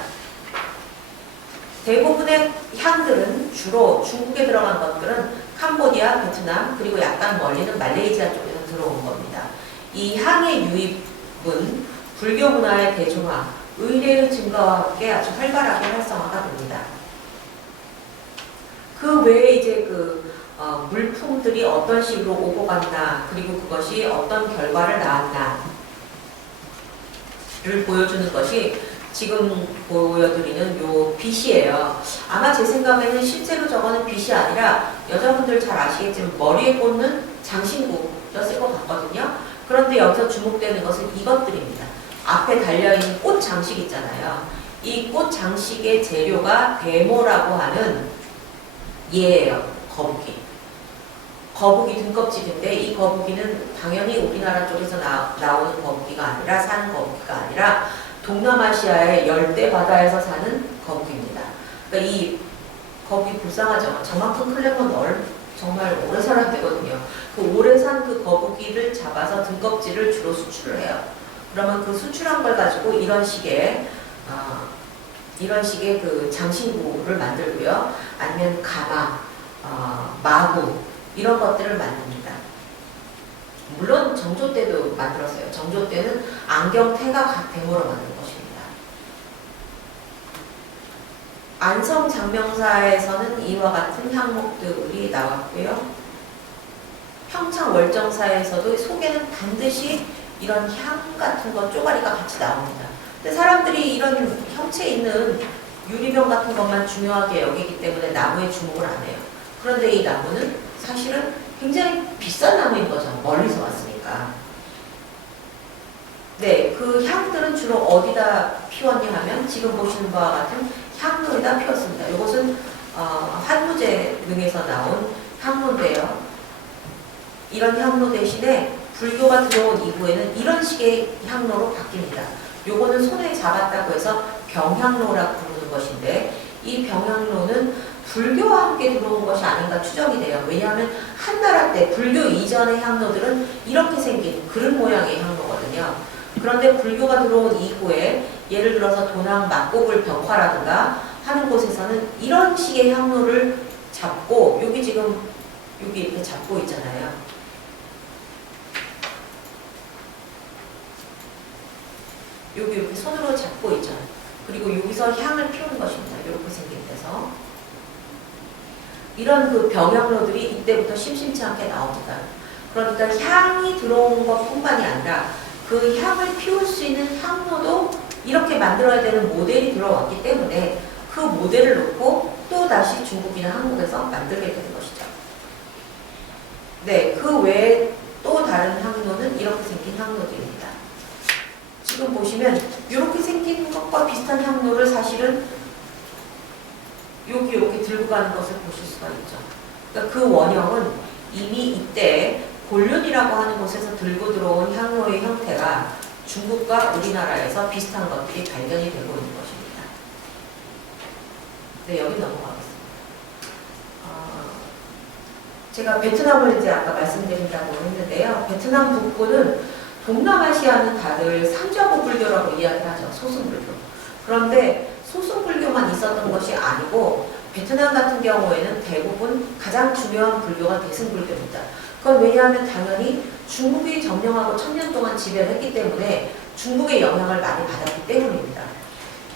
대부분의 향들은 주로 중국에 들어간 것들은 캄보디아, 베트남, 그리고 약간 멀리는 말레이시아 쪽에서 들어온 겁니다. 이 향의 유입은 불교 문화의 대중화, 의례의 증가와 함께 아주 활발하게 활성화가 됩니다. 그 외에 이제 물품들이 어떤 식으로 오고 갔나, 그리고 그것이 어떤 결과를 낳았나를 보여주는 것이 지금 보여드리는 요 빗이에요. 아마 제 생각에는 실제로 저거는 빗이 아니라 여자분들 잘 아시겠지만 머리에 꽂는 장신구였을 것 같거든요. 그런데 여기서 주목되는 것은 이것들입니다. 앞에 달려있는 꽃 장식 있잖아요. 이 꽃 장식의 재료가 대모라고 하는 얘예요. 거북이. 거북이 등껍질인데 이 거북이는 당연히 우리나라 쪽에서 나오는 거북이가 아니라 사는 거북이가 아니라 동남아시아의 열대 바다에서 사는 거북이입니다. 그러니까 이 거북이 불쌍하죠. 저만큼 크려면 정말 오래 살아야 되거든요. 그 오래 산 그 거북이를 잡아서 등껍질을 주로 수출을 해요. 그러면 그 수출한 걸 가지고 이런 식의 그 장신구를 만들고요. 아니면 가마, 마구 이런 것들을 만듭니다. 물론 정조 때도 만들었어요. 정조 때는 안경테가 각 대모로 만든 것입니다. 안성 장명사에서는 이와 같은 향목들이 나왔고요. 평창 월정사에서도 속에는 반드시 이런 향 같은 것 쪼가리가 같이 나옵니다. 근데 사람들이 이런 형체 있는 유리병 같은 것만 중요하게 여기기 때문에 나무에 주목을 안 해요. 그런데 이 나무는 사실은 굉장히 비싼 나무인 거죠. 멀리서 왔으니까. 네, 그 향들은 주로 어디다 피웠냐 하면 지금 보시는 바와 같은 향로에다 피웠습니다. 이것은 한무제 등에서 나온 향로인데요. 이런 향로 대신에 불교가 들어온 이후에는 이런 식의 향로로 바뀝니다. 요거는 손에 잡았다고 해서 병향로라고 부르는 것인데, 이 병향로는 불교와 함께 들어온 것이 아닌가 추정이 돼요. 왜냐하면 한나라 때 불교 이전의 향로들은 이렇게 생긴 그릇 모양의 향로거든요. 그런데 불교가 들어온 이후에 예를 들어서 도낭 막곡을 벽화라든가 하는 곳에서는 이런 식의 향로를 잡고, 여기 지금 여기 이렇게 잡고 있잖아요. 여기 이렇게 손으로 잡고 있잖아요. 그리고 여기서 향을 피우는 것입니다. 이렇게 생긴 데서. 이런 그 병향로들이 이때부터 심심치 않게 나옵니다. 그러니까 향이 들어온 것뿐만이 아니라 그 향을 피울 수 있는 향로도 이렇게 만들어야 되는 모델이 들어왔기 때문에 그 모델을 놓고 또 다시 중국이나 한국에서 만들게 되는 것이죠. 네, 그 외에 또 다른 향로는 이렇게 생긴 향로들입니다. 지금 보시면 이렇게 생긴 것과 비슷한 향로를 사실은 여기 이렇게 들고 가는 것을 보실 수가 있죠. 그러니까 그 원형은 이미 이때 곤륜이라고 하는 곳에서 들고 들어온 향로의 형태가 중국과 우리나라에서 비슷한 것들이 발견이 되고 있는 것입니다. 네, 여기 넘어가겠습니다. 제가 베트남을 이제 아까 말씀드린다고 했는데요. 베트남 북부는 동남아시아는 다들 삼자부 불교라고 이야기를 하죠. 소승불교. 그런데 소승불교만 있었던 것이 아니고 베트남 같은 경우에는 대부분 가장 중요한 불교가 대승불교입니다. 그건 왜냐하면 당연히 중국이 점령하고 1000년 동안 지배를 했기 때문에 중국의 영향을 많이 받았기 때문입니다.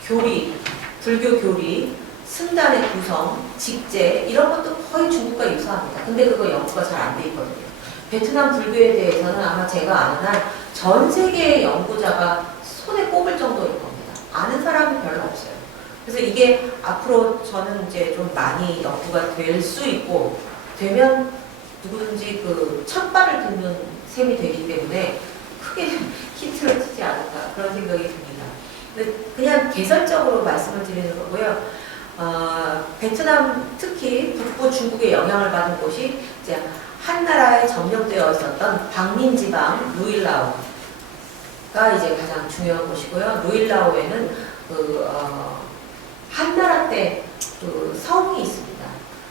교리, 불교 교리, 승단의 구성, 직제 이런 것도 거의 중국과 유사합니다. 근데 그거 연구가 잘 안 돼 있거든요. 베트남 불교에 대해서는 아마 제가 아는 한 전 세계의 연구자가 손에 꼽을 정도일 겁니다. 아는 사람이 별로 없어요. 그래서 이게 앞으로 저는 이제 좀 많이 연구가 될 수 있고 되면 누구든지 그 첫 발을 듣는 셈이 되기 때문에 크게 힌트를 치지 않을까 그런 생각이 듭니다. 근데 그냥 개설적으로 말씀을 드리는 거고요. 베트남 특히 북부 중국의 영향을 받은 곳이 이제 한나라에 점령되어 있었던 방민지방 루일라오가 이제 가장 중요한 곳이고요. 루일라오에는 한나라 때 그 성이 있습니다.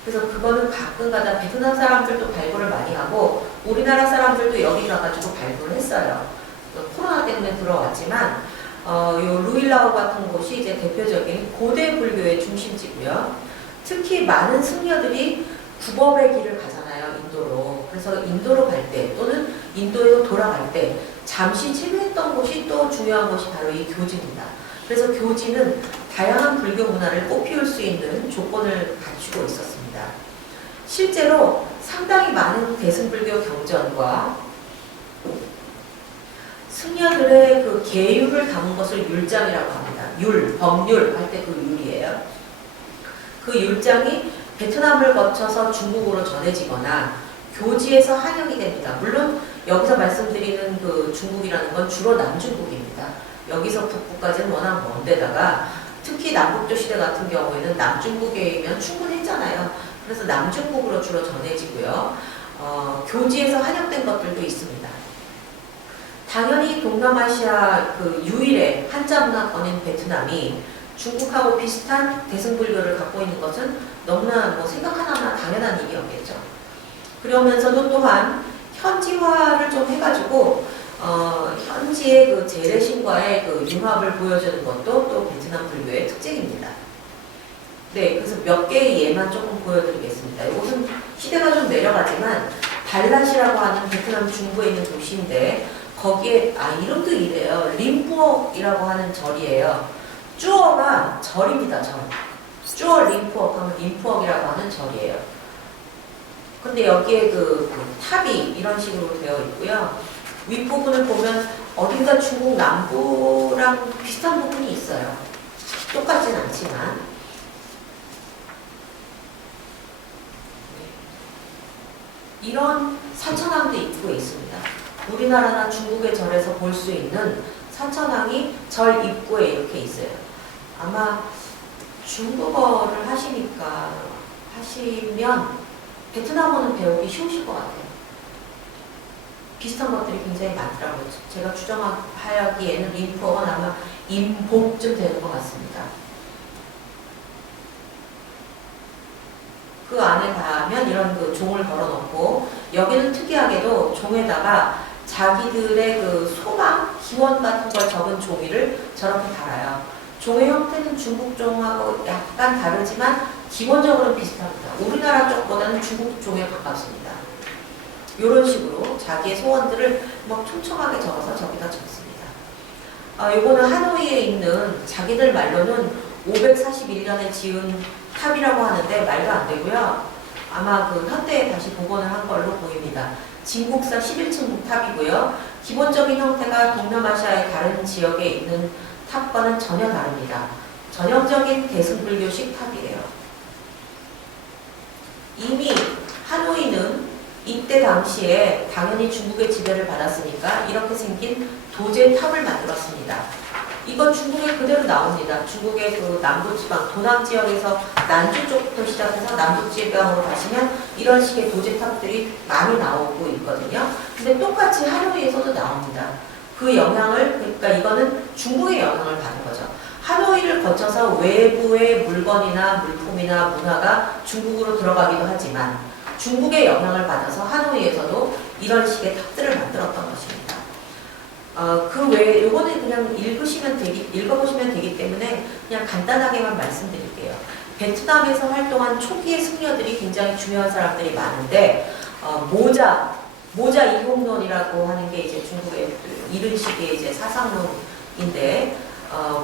그래서 그거는 가끔가다 베트남 사람들도 발굴을 많이 하고 우리나라 사람들도 여기 가가지고 발굴을 했어요. 코로나 때문에 들어왔지만 요 루일라오 같은 곳이 이제 대표적인 고대 불교의 중심지고요. 특히 많은 승려들이 구법의 길을 가잖아요, 인도로. 그래서 인도로 갈 때 또는 인도에서 돌아갈 때 잠시 체류했던 곳이 또 중요한 곳이 바로 이 교지입니다. 그래서 교지는 다양한 불교 문화를 꽃피울 수 있는 조건을 갖추고 있었습니다. 실제로 상당히 많은 대승불교 경전과 승려들의 그 계율을 담은 것을 율장이라고 합니다. 율, 법률 할 때 그 율이에요. 그 율장이 베트남을 거쳐서 중국으로 전해지거나 교지에서 한영이 됩니다. 물론 여기서 말씀드리는 그 중국이라는 건 주로 남중국입니다. 여기서 북부까지는 워낙 먼 데다가 특히 남북조 시대 같은 경우에는 남중국이면 충분했잖아요. 그래서 남중국으로 주로 전해지고요. 교지에서 한영된 것들도 있습니다. 당연히 동남아시아 그 유일의 한자 문화권인 베트남이 중국하고 비슷한 대승불교를 갖고 있는 것은 너무나 뭐 생각 하나하나 당연한 일이었겠죠. 그러면서도 또한 현지화를 좀 해가지고 현지의 그 재래신과의 그 융합을 보여주는 것도 또 베트남 불교의 특징입니다. 네, 그래서 몇 개의 예만 조금 보여드리겠습니다. 이것은 시대가 좀 내려가지만 달랏이라고 하는 베트남 중부에 있는 도시인데 거기에 이름도 이래요. 림푸옥이라고 하는 절이에요. 쭈어가 절입니다. 절. 쭈어 림푸옥 하면 림푸옥이라고 하는 절이에요. 근데 여기에 그 탑이 이런 식으로 되어 있고요. 윗부분을 보면 어딘가 중국 남부랑 비슷한 부분이 있어요. 똑같진 않지만. 이런 사천항도 입구에 있습니다. 우리나라나 중국의 절에서 볼 수 있는 사천항이 절 입구에 이렇게 있어요. 아마 중국어를 하시면 베트남어는 배우기 쉬우실 것 같아요. 비슷한 것들이 굉장히 많더라고요. 제가 추정하기에는 림프어가 아마 임복쯤 되는 것 같습니다. 그 안에 가면 이런 그 종을 걸어놓고 여기는 특이하게도 종에다가 자기들의 그 소망, 기원 같은 걸 적은 종이를 저렇게 달아요. 종의 형태는 중국 종하고 약간 다르지만 기본적으로는 비슷합니다. 우리나라 쪽보다는 중국 종에 가깝습니다. 이런 식으로 자기의 소원들을 막 촘촘하게 적어서 저기다 적습니다. 요거는 하노이에 있는 자기들 말로는 541년에 지은 탑이라고 하는데 말도 안 되고요. 아마 그 현대에 다시 복원을 한 걸로 보입니다. 진국사 11층 탑이고요. 기본적인 형태가 동남아시아의 다른 지역에 있는 탑과는 전혀 다릅니다. 전형적인 대승불교식 탑이에요. 이미 하노이는 이때 당시에 당연히 중국의 지배를 받았으니까 이렇게 생긴 도제 탑을 만들었습니다. 이건 중국에 그대로 나옵니다. 중국의 그 남부지방, 도남 지역에서 난주 쪽부터 시작해서 남북지방으로 가시면 이런 식의 도제탑들이 많이 나오고 있거든요. 근데 똑같이 하노이에서도 나옵니다. 그 영향을, 그러니까 이거는 중국의 영향을 받은 거죠. 하노이를 거쳐서 외부의 물건이나 물품이나 문화가 중국으로 들어가기도 하지만 중국의 영향을 받아서 하노이에서도 이런 식의 탑들을 만들었던 것입니다. 그 외에 요거는 그냥 읽어보시면 되기 때문에 그냥 간단하게만 말씀드릴게요. 베트남에서 활동한 초기의 승려들이 굉장히 중요한 사람들이 많은데 모자 이홍론이라고 하는 게 이제 중국의 이른 시기의 이제 사상론인데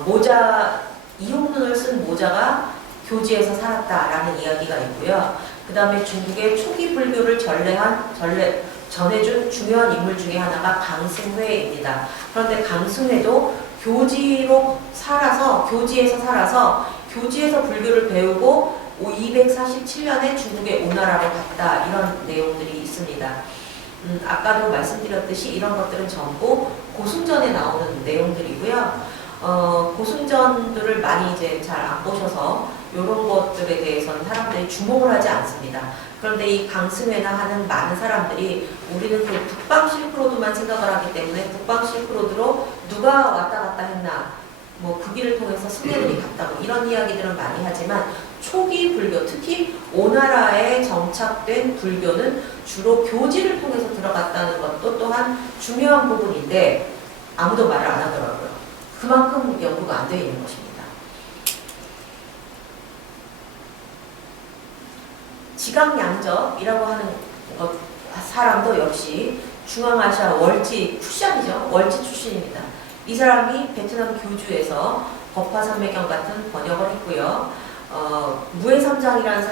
모자 이홍론을 쓴 모자가 교지에서 살았다라는 이야기가 있고요. 그 다음에 중국의 초기 불교를 전해준 중요한 인물 중에 하나가 강승회입니다. 그런데 강승회도 교지에서 살아서 교지에서 불교를 배우고 247년에 중국의 오나라로 갔다 이런 내용들이 있습니다. 아까도 말씀드렸듯이 이런 것들은 전부 고승전에 나오는 내용들이고요. 고승전들을 많이 이제 잘 안 보셔서 이런 것들에 대해서는 사람들이 주목을 하지 않습니다. 그런데 이 강승회나 하는 많은 사람들이 우리는 그 북방 실크로드만 생각을 하기 때문에 북방 실크로드로 누가 왔다 갔다 했나, 뭐 그 길을 통해서 승려들이 갔다 뭐 이런 이야기들은 많이 하지만 초기 불교, 특히 오나라에 정착된 불교는 주로 교지를 통해서 들어갔다는 것도 또한 중요한 부분인데 아무도 말을 안 하더라고요. 그만큼 연구가 안 되어 있는 것입니다. 지강양접이라고 하는 사람도 역시 중앙아시아 월지 푸샨이죠. 월지 출신입니다. 이 사람이 베트남 교주에서 법화산매경 같은 번역을 했고요. 무해삼장이라는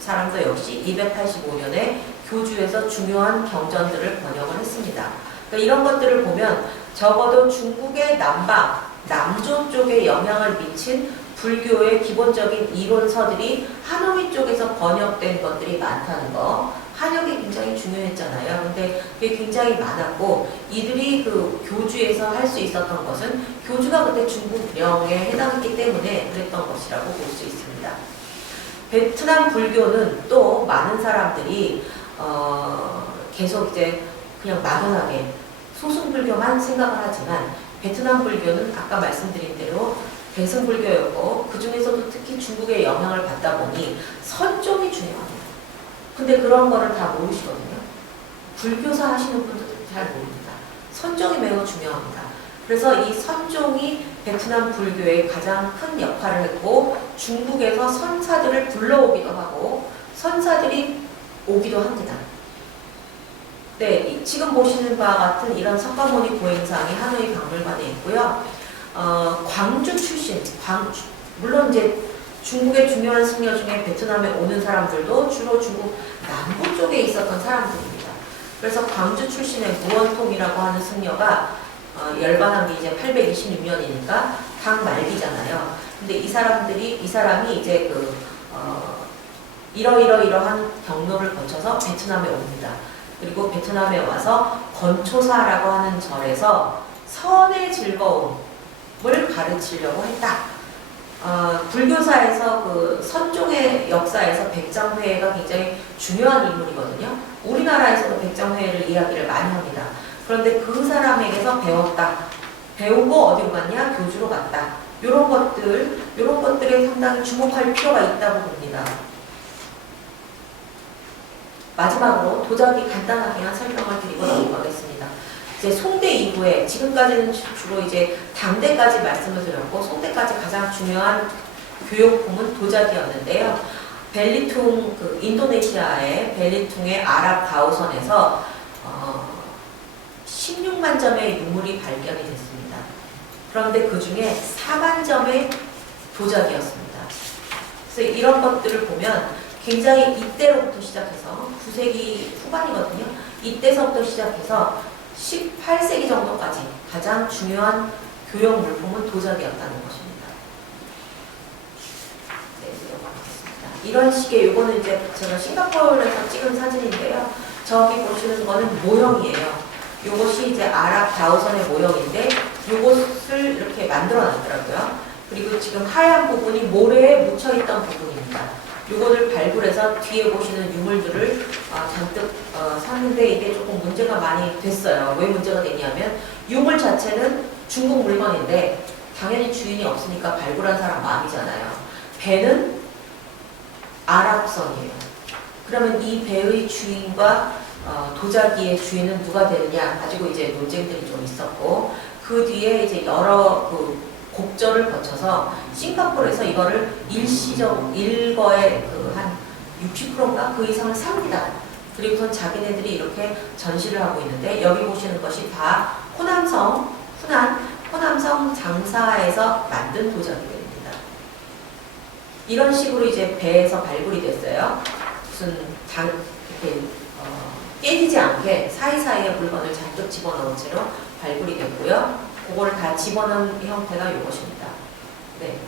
사람도 역시 285년에 교주에서 중요한 경전들을 번역을 했습니다. 그러니까 이런 것들을 보면 적어도 중국의 남조 쪽에 영향을 미친 불교의 기본적인 이론서들이 하노이 쪽에서 번역된 것들이 많다는 거. 한역이 굉장히 중요했잖아요. 근데 그게 굉장히 많았고 이들이 그 교주에서 할 수 있었던 것은 교주가 그때 중국령에 해당했기 때문에 그랬던 것이라고 볼 수 있습니다. 베트남 불교는 또 많은 사람들이 계속 이제 그냥 막연하게 소승불교만 생각을 하지만 베트남 불교는 아까 말씀드린 대로 대승불교였고 그 중에서도 특히 중국의 영향을 받다 보니 선종이 중요합니다. 근데 그런 거를 다 모르시거든요. 불교사 하시는 분들도 잘 모릅니다. 선종이 매우 중요합니다. 그래서 이 선종이 베트남 불교의 가장 큰 역할을 했고 중국에서 선사들을 불러오기도 하고 선사들이 오기도 합니다. 네, 지금 보시는 바와 같은 이런 석가모니 보행상이 하노이 박물관에 있고요. 광주 출신, 물론 이제 중국의 중요한 승려 중에 베트남에 오는 사람들도 주로 중국 남부 쪽에 있었던 사람들입니다. 그래서 광주 출신의 무원통이라고 하는 승려가 열반한 게 이제 826년이니까 당 말기잖아요. 근데 이 사람이 이제 이러한 경로를 거쳐서 베트남에 옵니다. 그리고 베트남에 와서 건초사라고 하는 절에서 선의 즐거움을 가르치려고 했다. 불교사에서 그 선종의 역사에서 백장회가 굉장히 중요한 인물이거든요. 우리나라에서도 백장회를 이야기를 많이 합니다. 그런데 그 사람에게서 배웠다. 배우고 어디로 갔냐? 교주로 갔다. 이런 것들에 상당히 주목할 필요가 있다고 봅니다. 마지막으로 도자기 간단하게 설명을 드리고 넘어가겠습니다. 이제 송대 이후에 지금까지는 주로 이제 당대까지 말씀을 드렸고 송대까지 가장 중요한 교육품은 도자기였는데요. 벨리퉁 인도네시아의 벨리퉁의 아랍 가우선에서 16만 점의 유물이 발견이 됐습니다. 그런데 그 중에 4만 점의 도자기였습니다. 그래서 이런 것들을 보면 굉장히 이때로부터 시작해서 9세기 후반이거든요. 이때서부터 시작해서 18세기 정도까지 가장 중요한 교역 물품은 도자기였다는 것입니다. 네, 넘어가겠습니다. 이런 식의 요거는 이제 제가 싱가포르에서 찍은 사진인데요. 저기 보시는 거는 모형이에요. 요것이 이제 아랍 다우선의 모형인데 요것을 이렇게 만들어 놨더라고요. 그리고 지금 하얀 부분이 모래에 묻혀있던 부분입니다. 요거를 발굴해서 뒤에 보시는 유물들을 잔뜩 샀는데 이게 조금 문제가 많이 됐어요. 왜 문제가 됐냐면 유물 자체는 중국 물건인데 당연히 주인이 없으니까 발굴한 사람 마음이잖아요. 배는 아랍선이에요. 그러면 이 배의 주인과 도자기의 주인은 누가 되느냐 가지고 이제 논쟁들이 좀 있었고 그 뒤에 이제 여러 곡절을 거쳐서 싱가포르에서 이거를 일거에 한 60%인가 그 이상을 삽니다. 그리고선 자기네들이 이렇게 전시를 하고 있는데 여기 보시는 것이 다 호남성 장사에서 만든 도자기들입니다. 이런 식으로 이제 배에서 발굴이 됐어요. 무슨 이렇게 깨지지 않게 사이사이에 물건을 잔뜩 집어넣은 채로 발굴이 됐고요. 그거를 다 집어넣은 형태가 이것입니다. 네.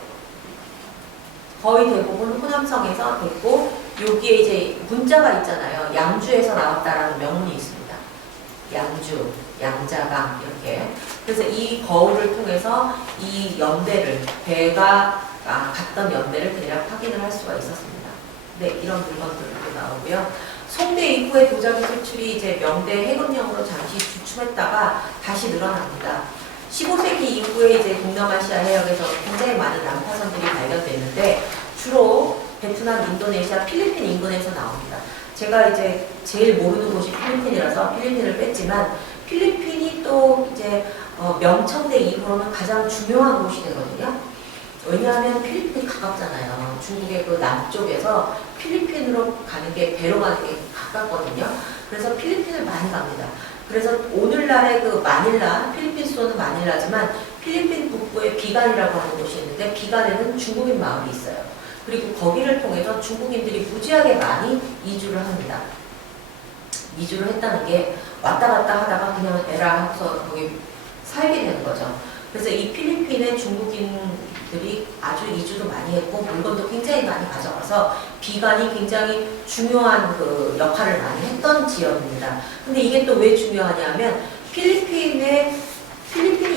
거의 대부분 호남성에서 됐고 여기에 이제 문자가 있잖아요. 양주에서 나왔다라는 명문이 있습니다. 양주, 양자강 이렇게. 그래서 이 거울을 통해서 이 연대를 배가 갔던 연대를 대략 확인을 할 수가 있었습니다. 네, 이런 물건들도 나오고요. 송대 이후에 도자기 수출이 이제 명대 해금령으로 잠시 주춤했다가 다시 늘어납니다. 15세기 이후에 이제 동남아시아 해역에서 굉장히 많은 난파선들이 발견됐는데 주로 베트남, 인도네시아, 필리핀 인근에서 나옵니다. 제가 이제 제일 모르는 곳이 필리핀이라서 필리핀을 뺐지만 필리핀이 또 이제 명청대 이후로는 가장 중요한 곳이 되거든요. 왜냐하면 필리핀이 가깝잖아요. 중국의 그 남쪽에서 필리핀으로 가는 게 배로 가는 게 가깝거든요. 그래서 필리핀을 많이 갑니다. 그래서 오늘날의 그 마닐라, 필리핀 수도는 마닐라지만 필리핀 북부에 비간이라고 하는 곳이 있는데 비간에는 중국인 마을이 있어요. 그리고 거기를 통해서 중국인들이 무지하게 많이 이주를 합니다. 이주를 했다는 게 왔다 갔다 하다가 그냥 에라 하고서 거기 살게 되는 거죠. 그래서 이 필리핀의 중국인들이 아주 이주도 많이 했고 물건도 굉장히 많이 가져가서 비간이 굉장히 중요한 그 역할을 많이 했던 지역입니다. 근데 이게 또 왜 중요하냐면 필리핀이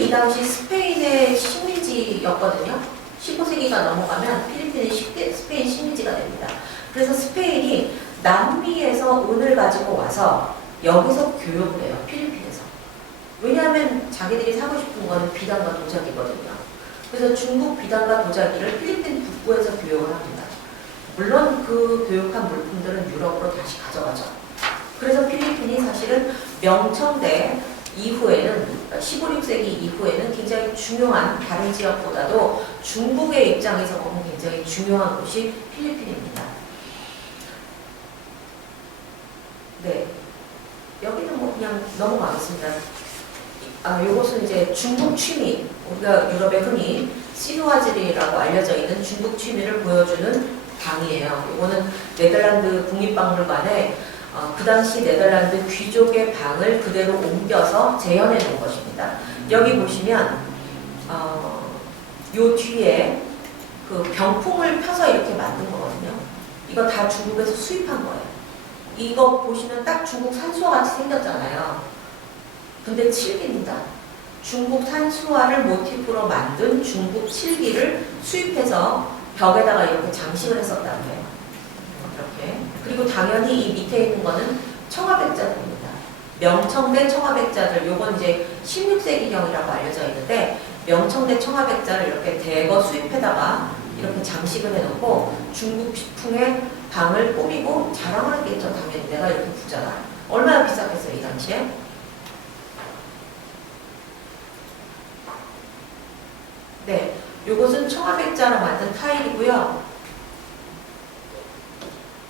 이 당시 스페인의 식민지였거든요. 15세기가 넘어가면 필리핀이 스페인 식민지가 됩니다. 그래서 스페인이 남미에서 은을 가지고 와서 여기서 교역을 해요. 필리핀에서. 왜냐하면 자기들이 사고 싶은 거는 비단과 도자기거든요. 그래서 중국 비단과 도자기를 필리핀 북부에서 교역을 합니다. 물론 그 교역한 물품들은 유럽으로 다시 가져가죠. 그래서 필리핀이 사실은 명청대 이후에는 15, 16세기 이후에는 굉장히 중요한 다른 지역보다도 중국의 입장에서 보면 굉장히 중요한 곳이 필리핀입니다. 네, 여기는 뭐 그냥 넘어가겠습니다. 요것은 이제 중국 취미, 우리가 유럽에 흔히 시누아질이라고 알려져 있는 중국 취미를 보여주는 방이에요. 이거는 네덜란드 국립박물관에 그 당시 네덜란드 귀족의 방을 그대로 옮겨서 재현해 놓은 것입니다. 여기 보시면 요 뒤에 그 병풍을 펴서 이렇게 만든 거거든요. 이거 다 중국에서 수입한 거예요. 이거 보시면 딱 중국 산수화 같이 생겼잖아요. 근데 칠기입니다. 중국 산수화를 모티프로 만든 중국 칠기를 수입해서 벽에다가 이렇게 장식을 했었다는 거예요. 이렇게. 그리고 당연히 이 밑에 있는 거는 청아백자들입니다. 명청대 청화백자들, 요건 이제 16세기경이라고 알려져 있는데 명청대 청화백자를 이렇게 대거 수입해다가 이렇게 장식을 해놓고 중국풍의 방을 꾸미고 자랑을 했겠죠. 당연히 내가 이렇게 부자다. 얼마나 비쌌겠어요 이 당시에? 네, 요것은 청화백자로 만든 타일이고요.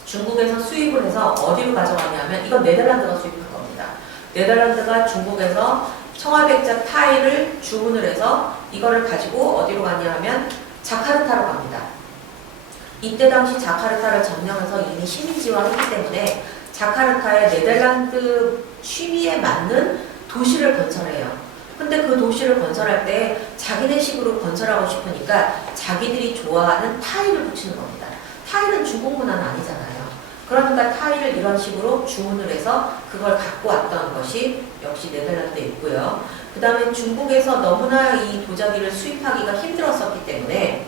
중국에서 수입을 해서 어디로 가져가냐면 이건 네덜란드가 수입한 겁니다. 네덜란드가 중국에서 청화백자 타일을 주문을 해서 이거를 가지고 어디로 가냐 하면 자카르타로 갑니다. 이때 당시 자카르타를 점령해서 이미 식민지화했기 때문에 자카르타의 네덜란드 취미에 맞는 도시를 건설해요. 근데 그 도시를 건설할 때 자기네식으로 건설하고 싶으니까 자기들이 좋아하는 타일을 붙이는 겁니다. 타일은 중국 문화는 아니잖아요. 그러니까 타일을 이런 식으로 주문을 해서 그걸 갖고 왔던 것이 역시 네덜란드에 있고요. 그 다음에 중국에서 너무나 이 도자기를 수입하기가 힘들었었기 때문에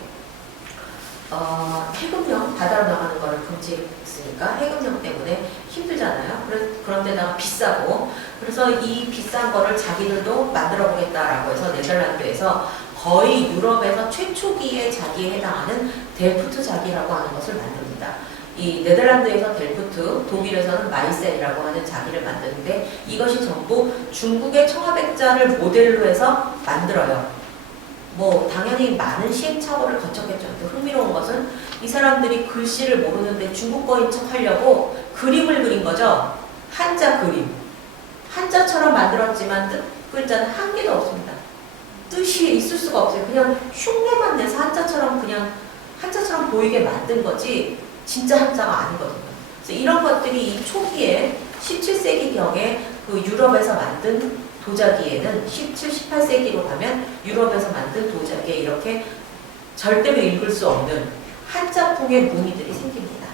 해금령, 바다로 나가는 거를 금지했으니까 해금령 때문에 힘들잖아요. 그런데다가 비싸고, 그래서 이 비싼 거를 자기들도 만들어 보겠다라고 해서 네덜란드에서 거의 유럽에서 최초기에 자기에 해당하는 델프트 자기라고 하는 것을 만듭니다. 이 네덜란드에서 델프트, 독일에서는 마이셀이라고 하는 자기를 만드는데 이것이 전부 중국의 청화백자를 모델로 해서 만들어요. 뭐 당연히 많은 시행착오를 거쳤겠죠. 또 흥미로운 것은 이 사람들이 글씨를 모르는데 중국어인 척 하려고 그림을 그린 거죠. 한자 그림. 한자처럼 만들었지만 뜻 글자는 한 개도 없습니다. 뜻이 있을 수가 없어요. 그냥 흉내만 내서 한자처럼 그냥 한자처럼 보이게 만든 거지 진짜 한자가 아니거든요. 그래서 이런 것들이 이 초기에 17세기경에 그 유럽에서 만든 도자기에는 17, 18세기로 가면 유럽에서 만든 도자기에 이렇게 절대로 읽을 수 없는 한자풍의 무늬들이 생깁니다.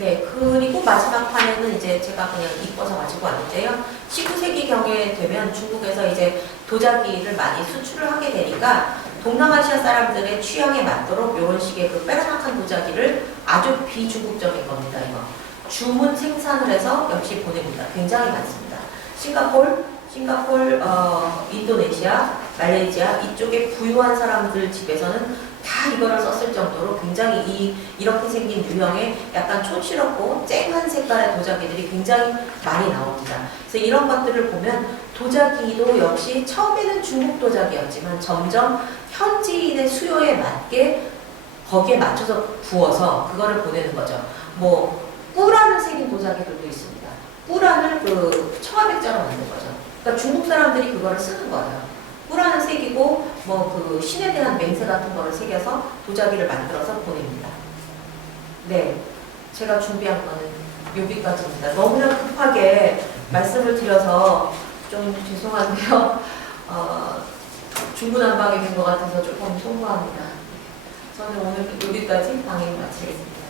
네, 그리고 마지막 판에는 이제 제가 그냥 이뻐서 가지고 왔는데요. 19세기경에 되면 중국에서 이제 도자기를 많이 수출을 하게 되니까 동남아시아 사람들의 취향에 맞도록 이런 식의 그 빼라낙한 도자기를 아주 비중국적인 겁니다. 이거 주문 생산을 해서 역시 보냅니다. 굉장히 많습니다. 싱가폴, 인도네시아, 말레이시아 이쪽에 부유한 사람들 집에서는 다 이거를 썼을 정도로 굉장히 이렇게 생긴 유형의 약간 촌스럽고 쨍한 색깔의 도자기들이 굉장히 많이 나옵니다. 그래서 이런 것들을 보면 도자기도 역시 처음에는 중국 도자기였지만 점점 현지인의 수요에 맞게 거기에 맞춰서 부어서 그거를 보내는 거죠. 뭐 꾸란을 새긴 도자기들도 있습니다. 꾸란을 그 청화백자로 만든 거죠. 그러니까 중국 사람들이 그거를 쓰는 거예요. 꾸란을 새기고 뭐 그 신에 대한 맹세 같은 거를 새겨서 도자기를 만들어서 보냅니다. 네, 제가 준비한 거는 여기까지입니다. 너무나 급하게 말씀을 드려서 좀 죄송한데요. 중구난방이 된 것 같아서 조금 송구합니다. 저는 오늘 여기까지 강의 마치겠습니다.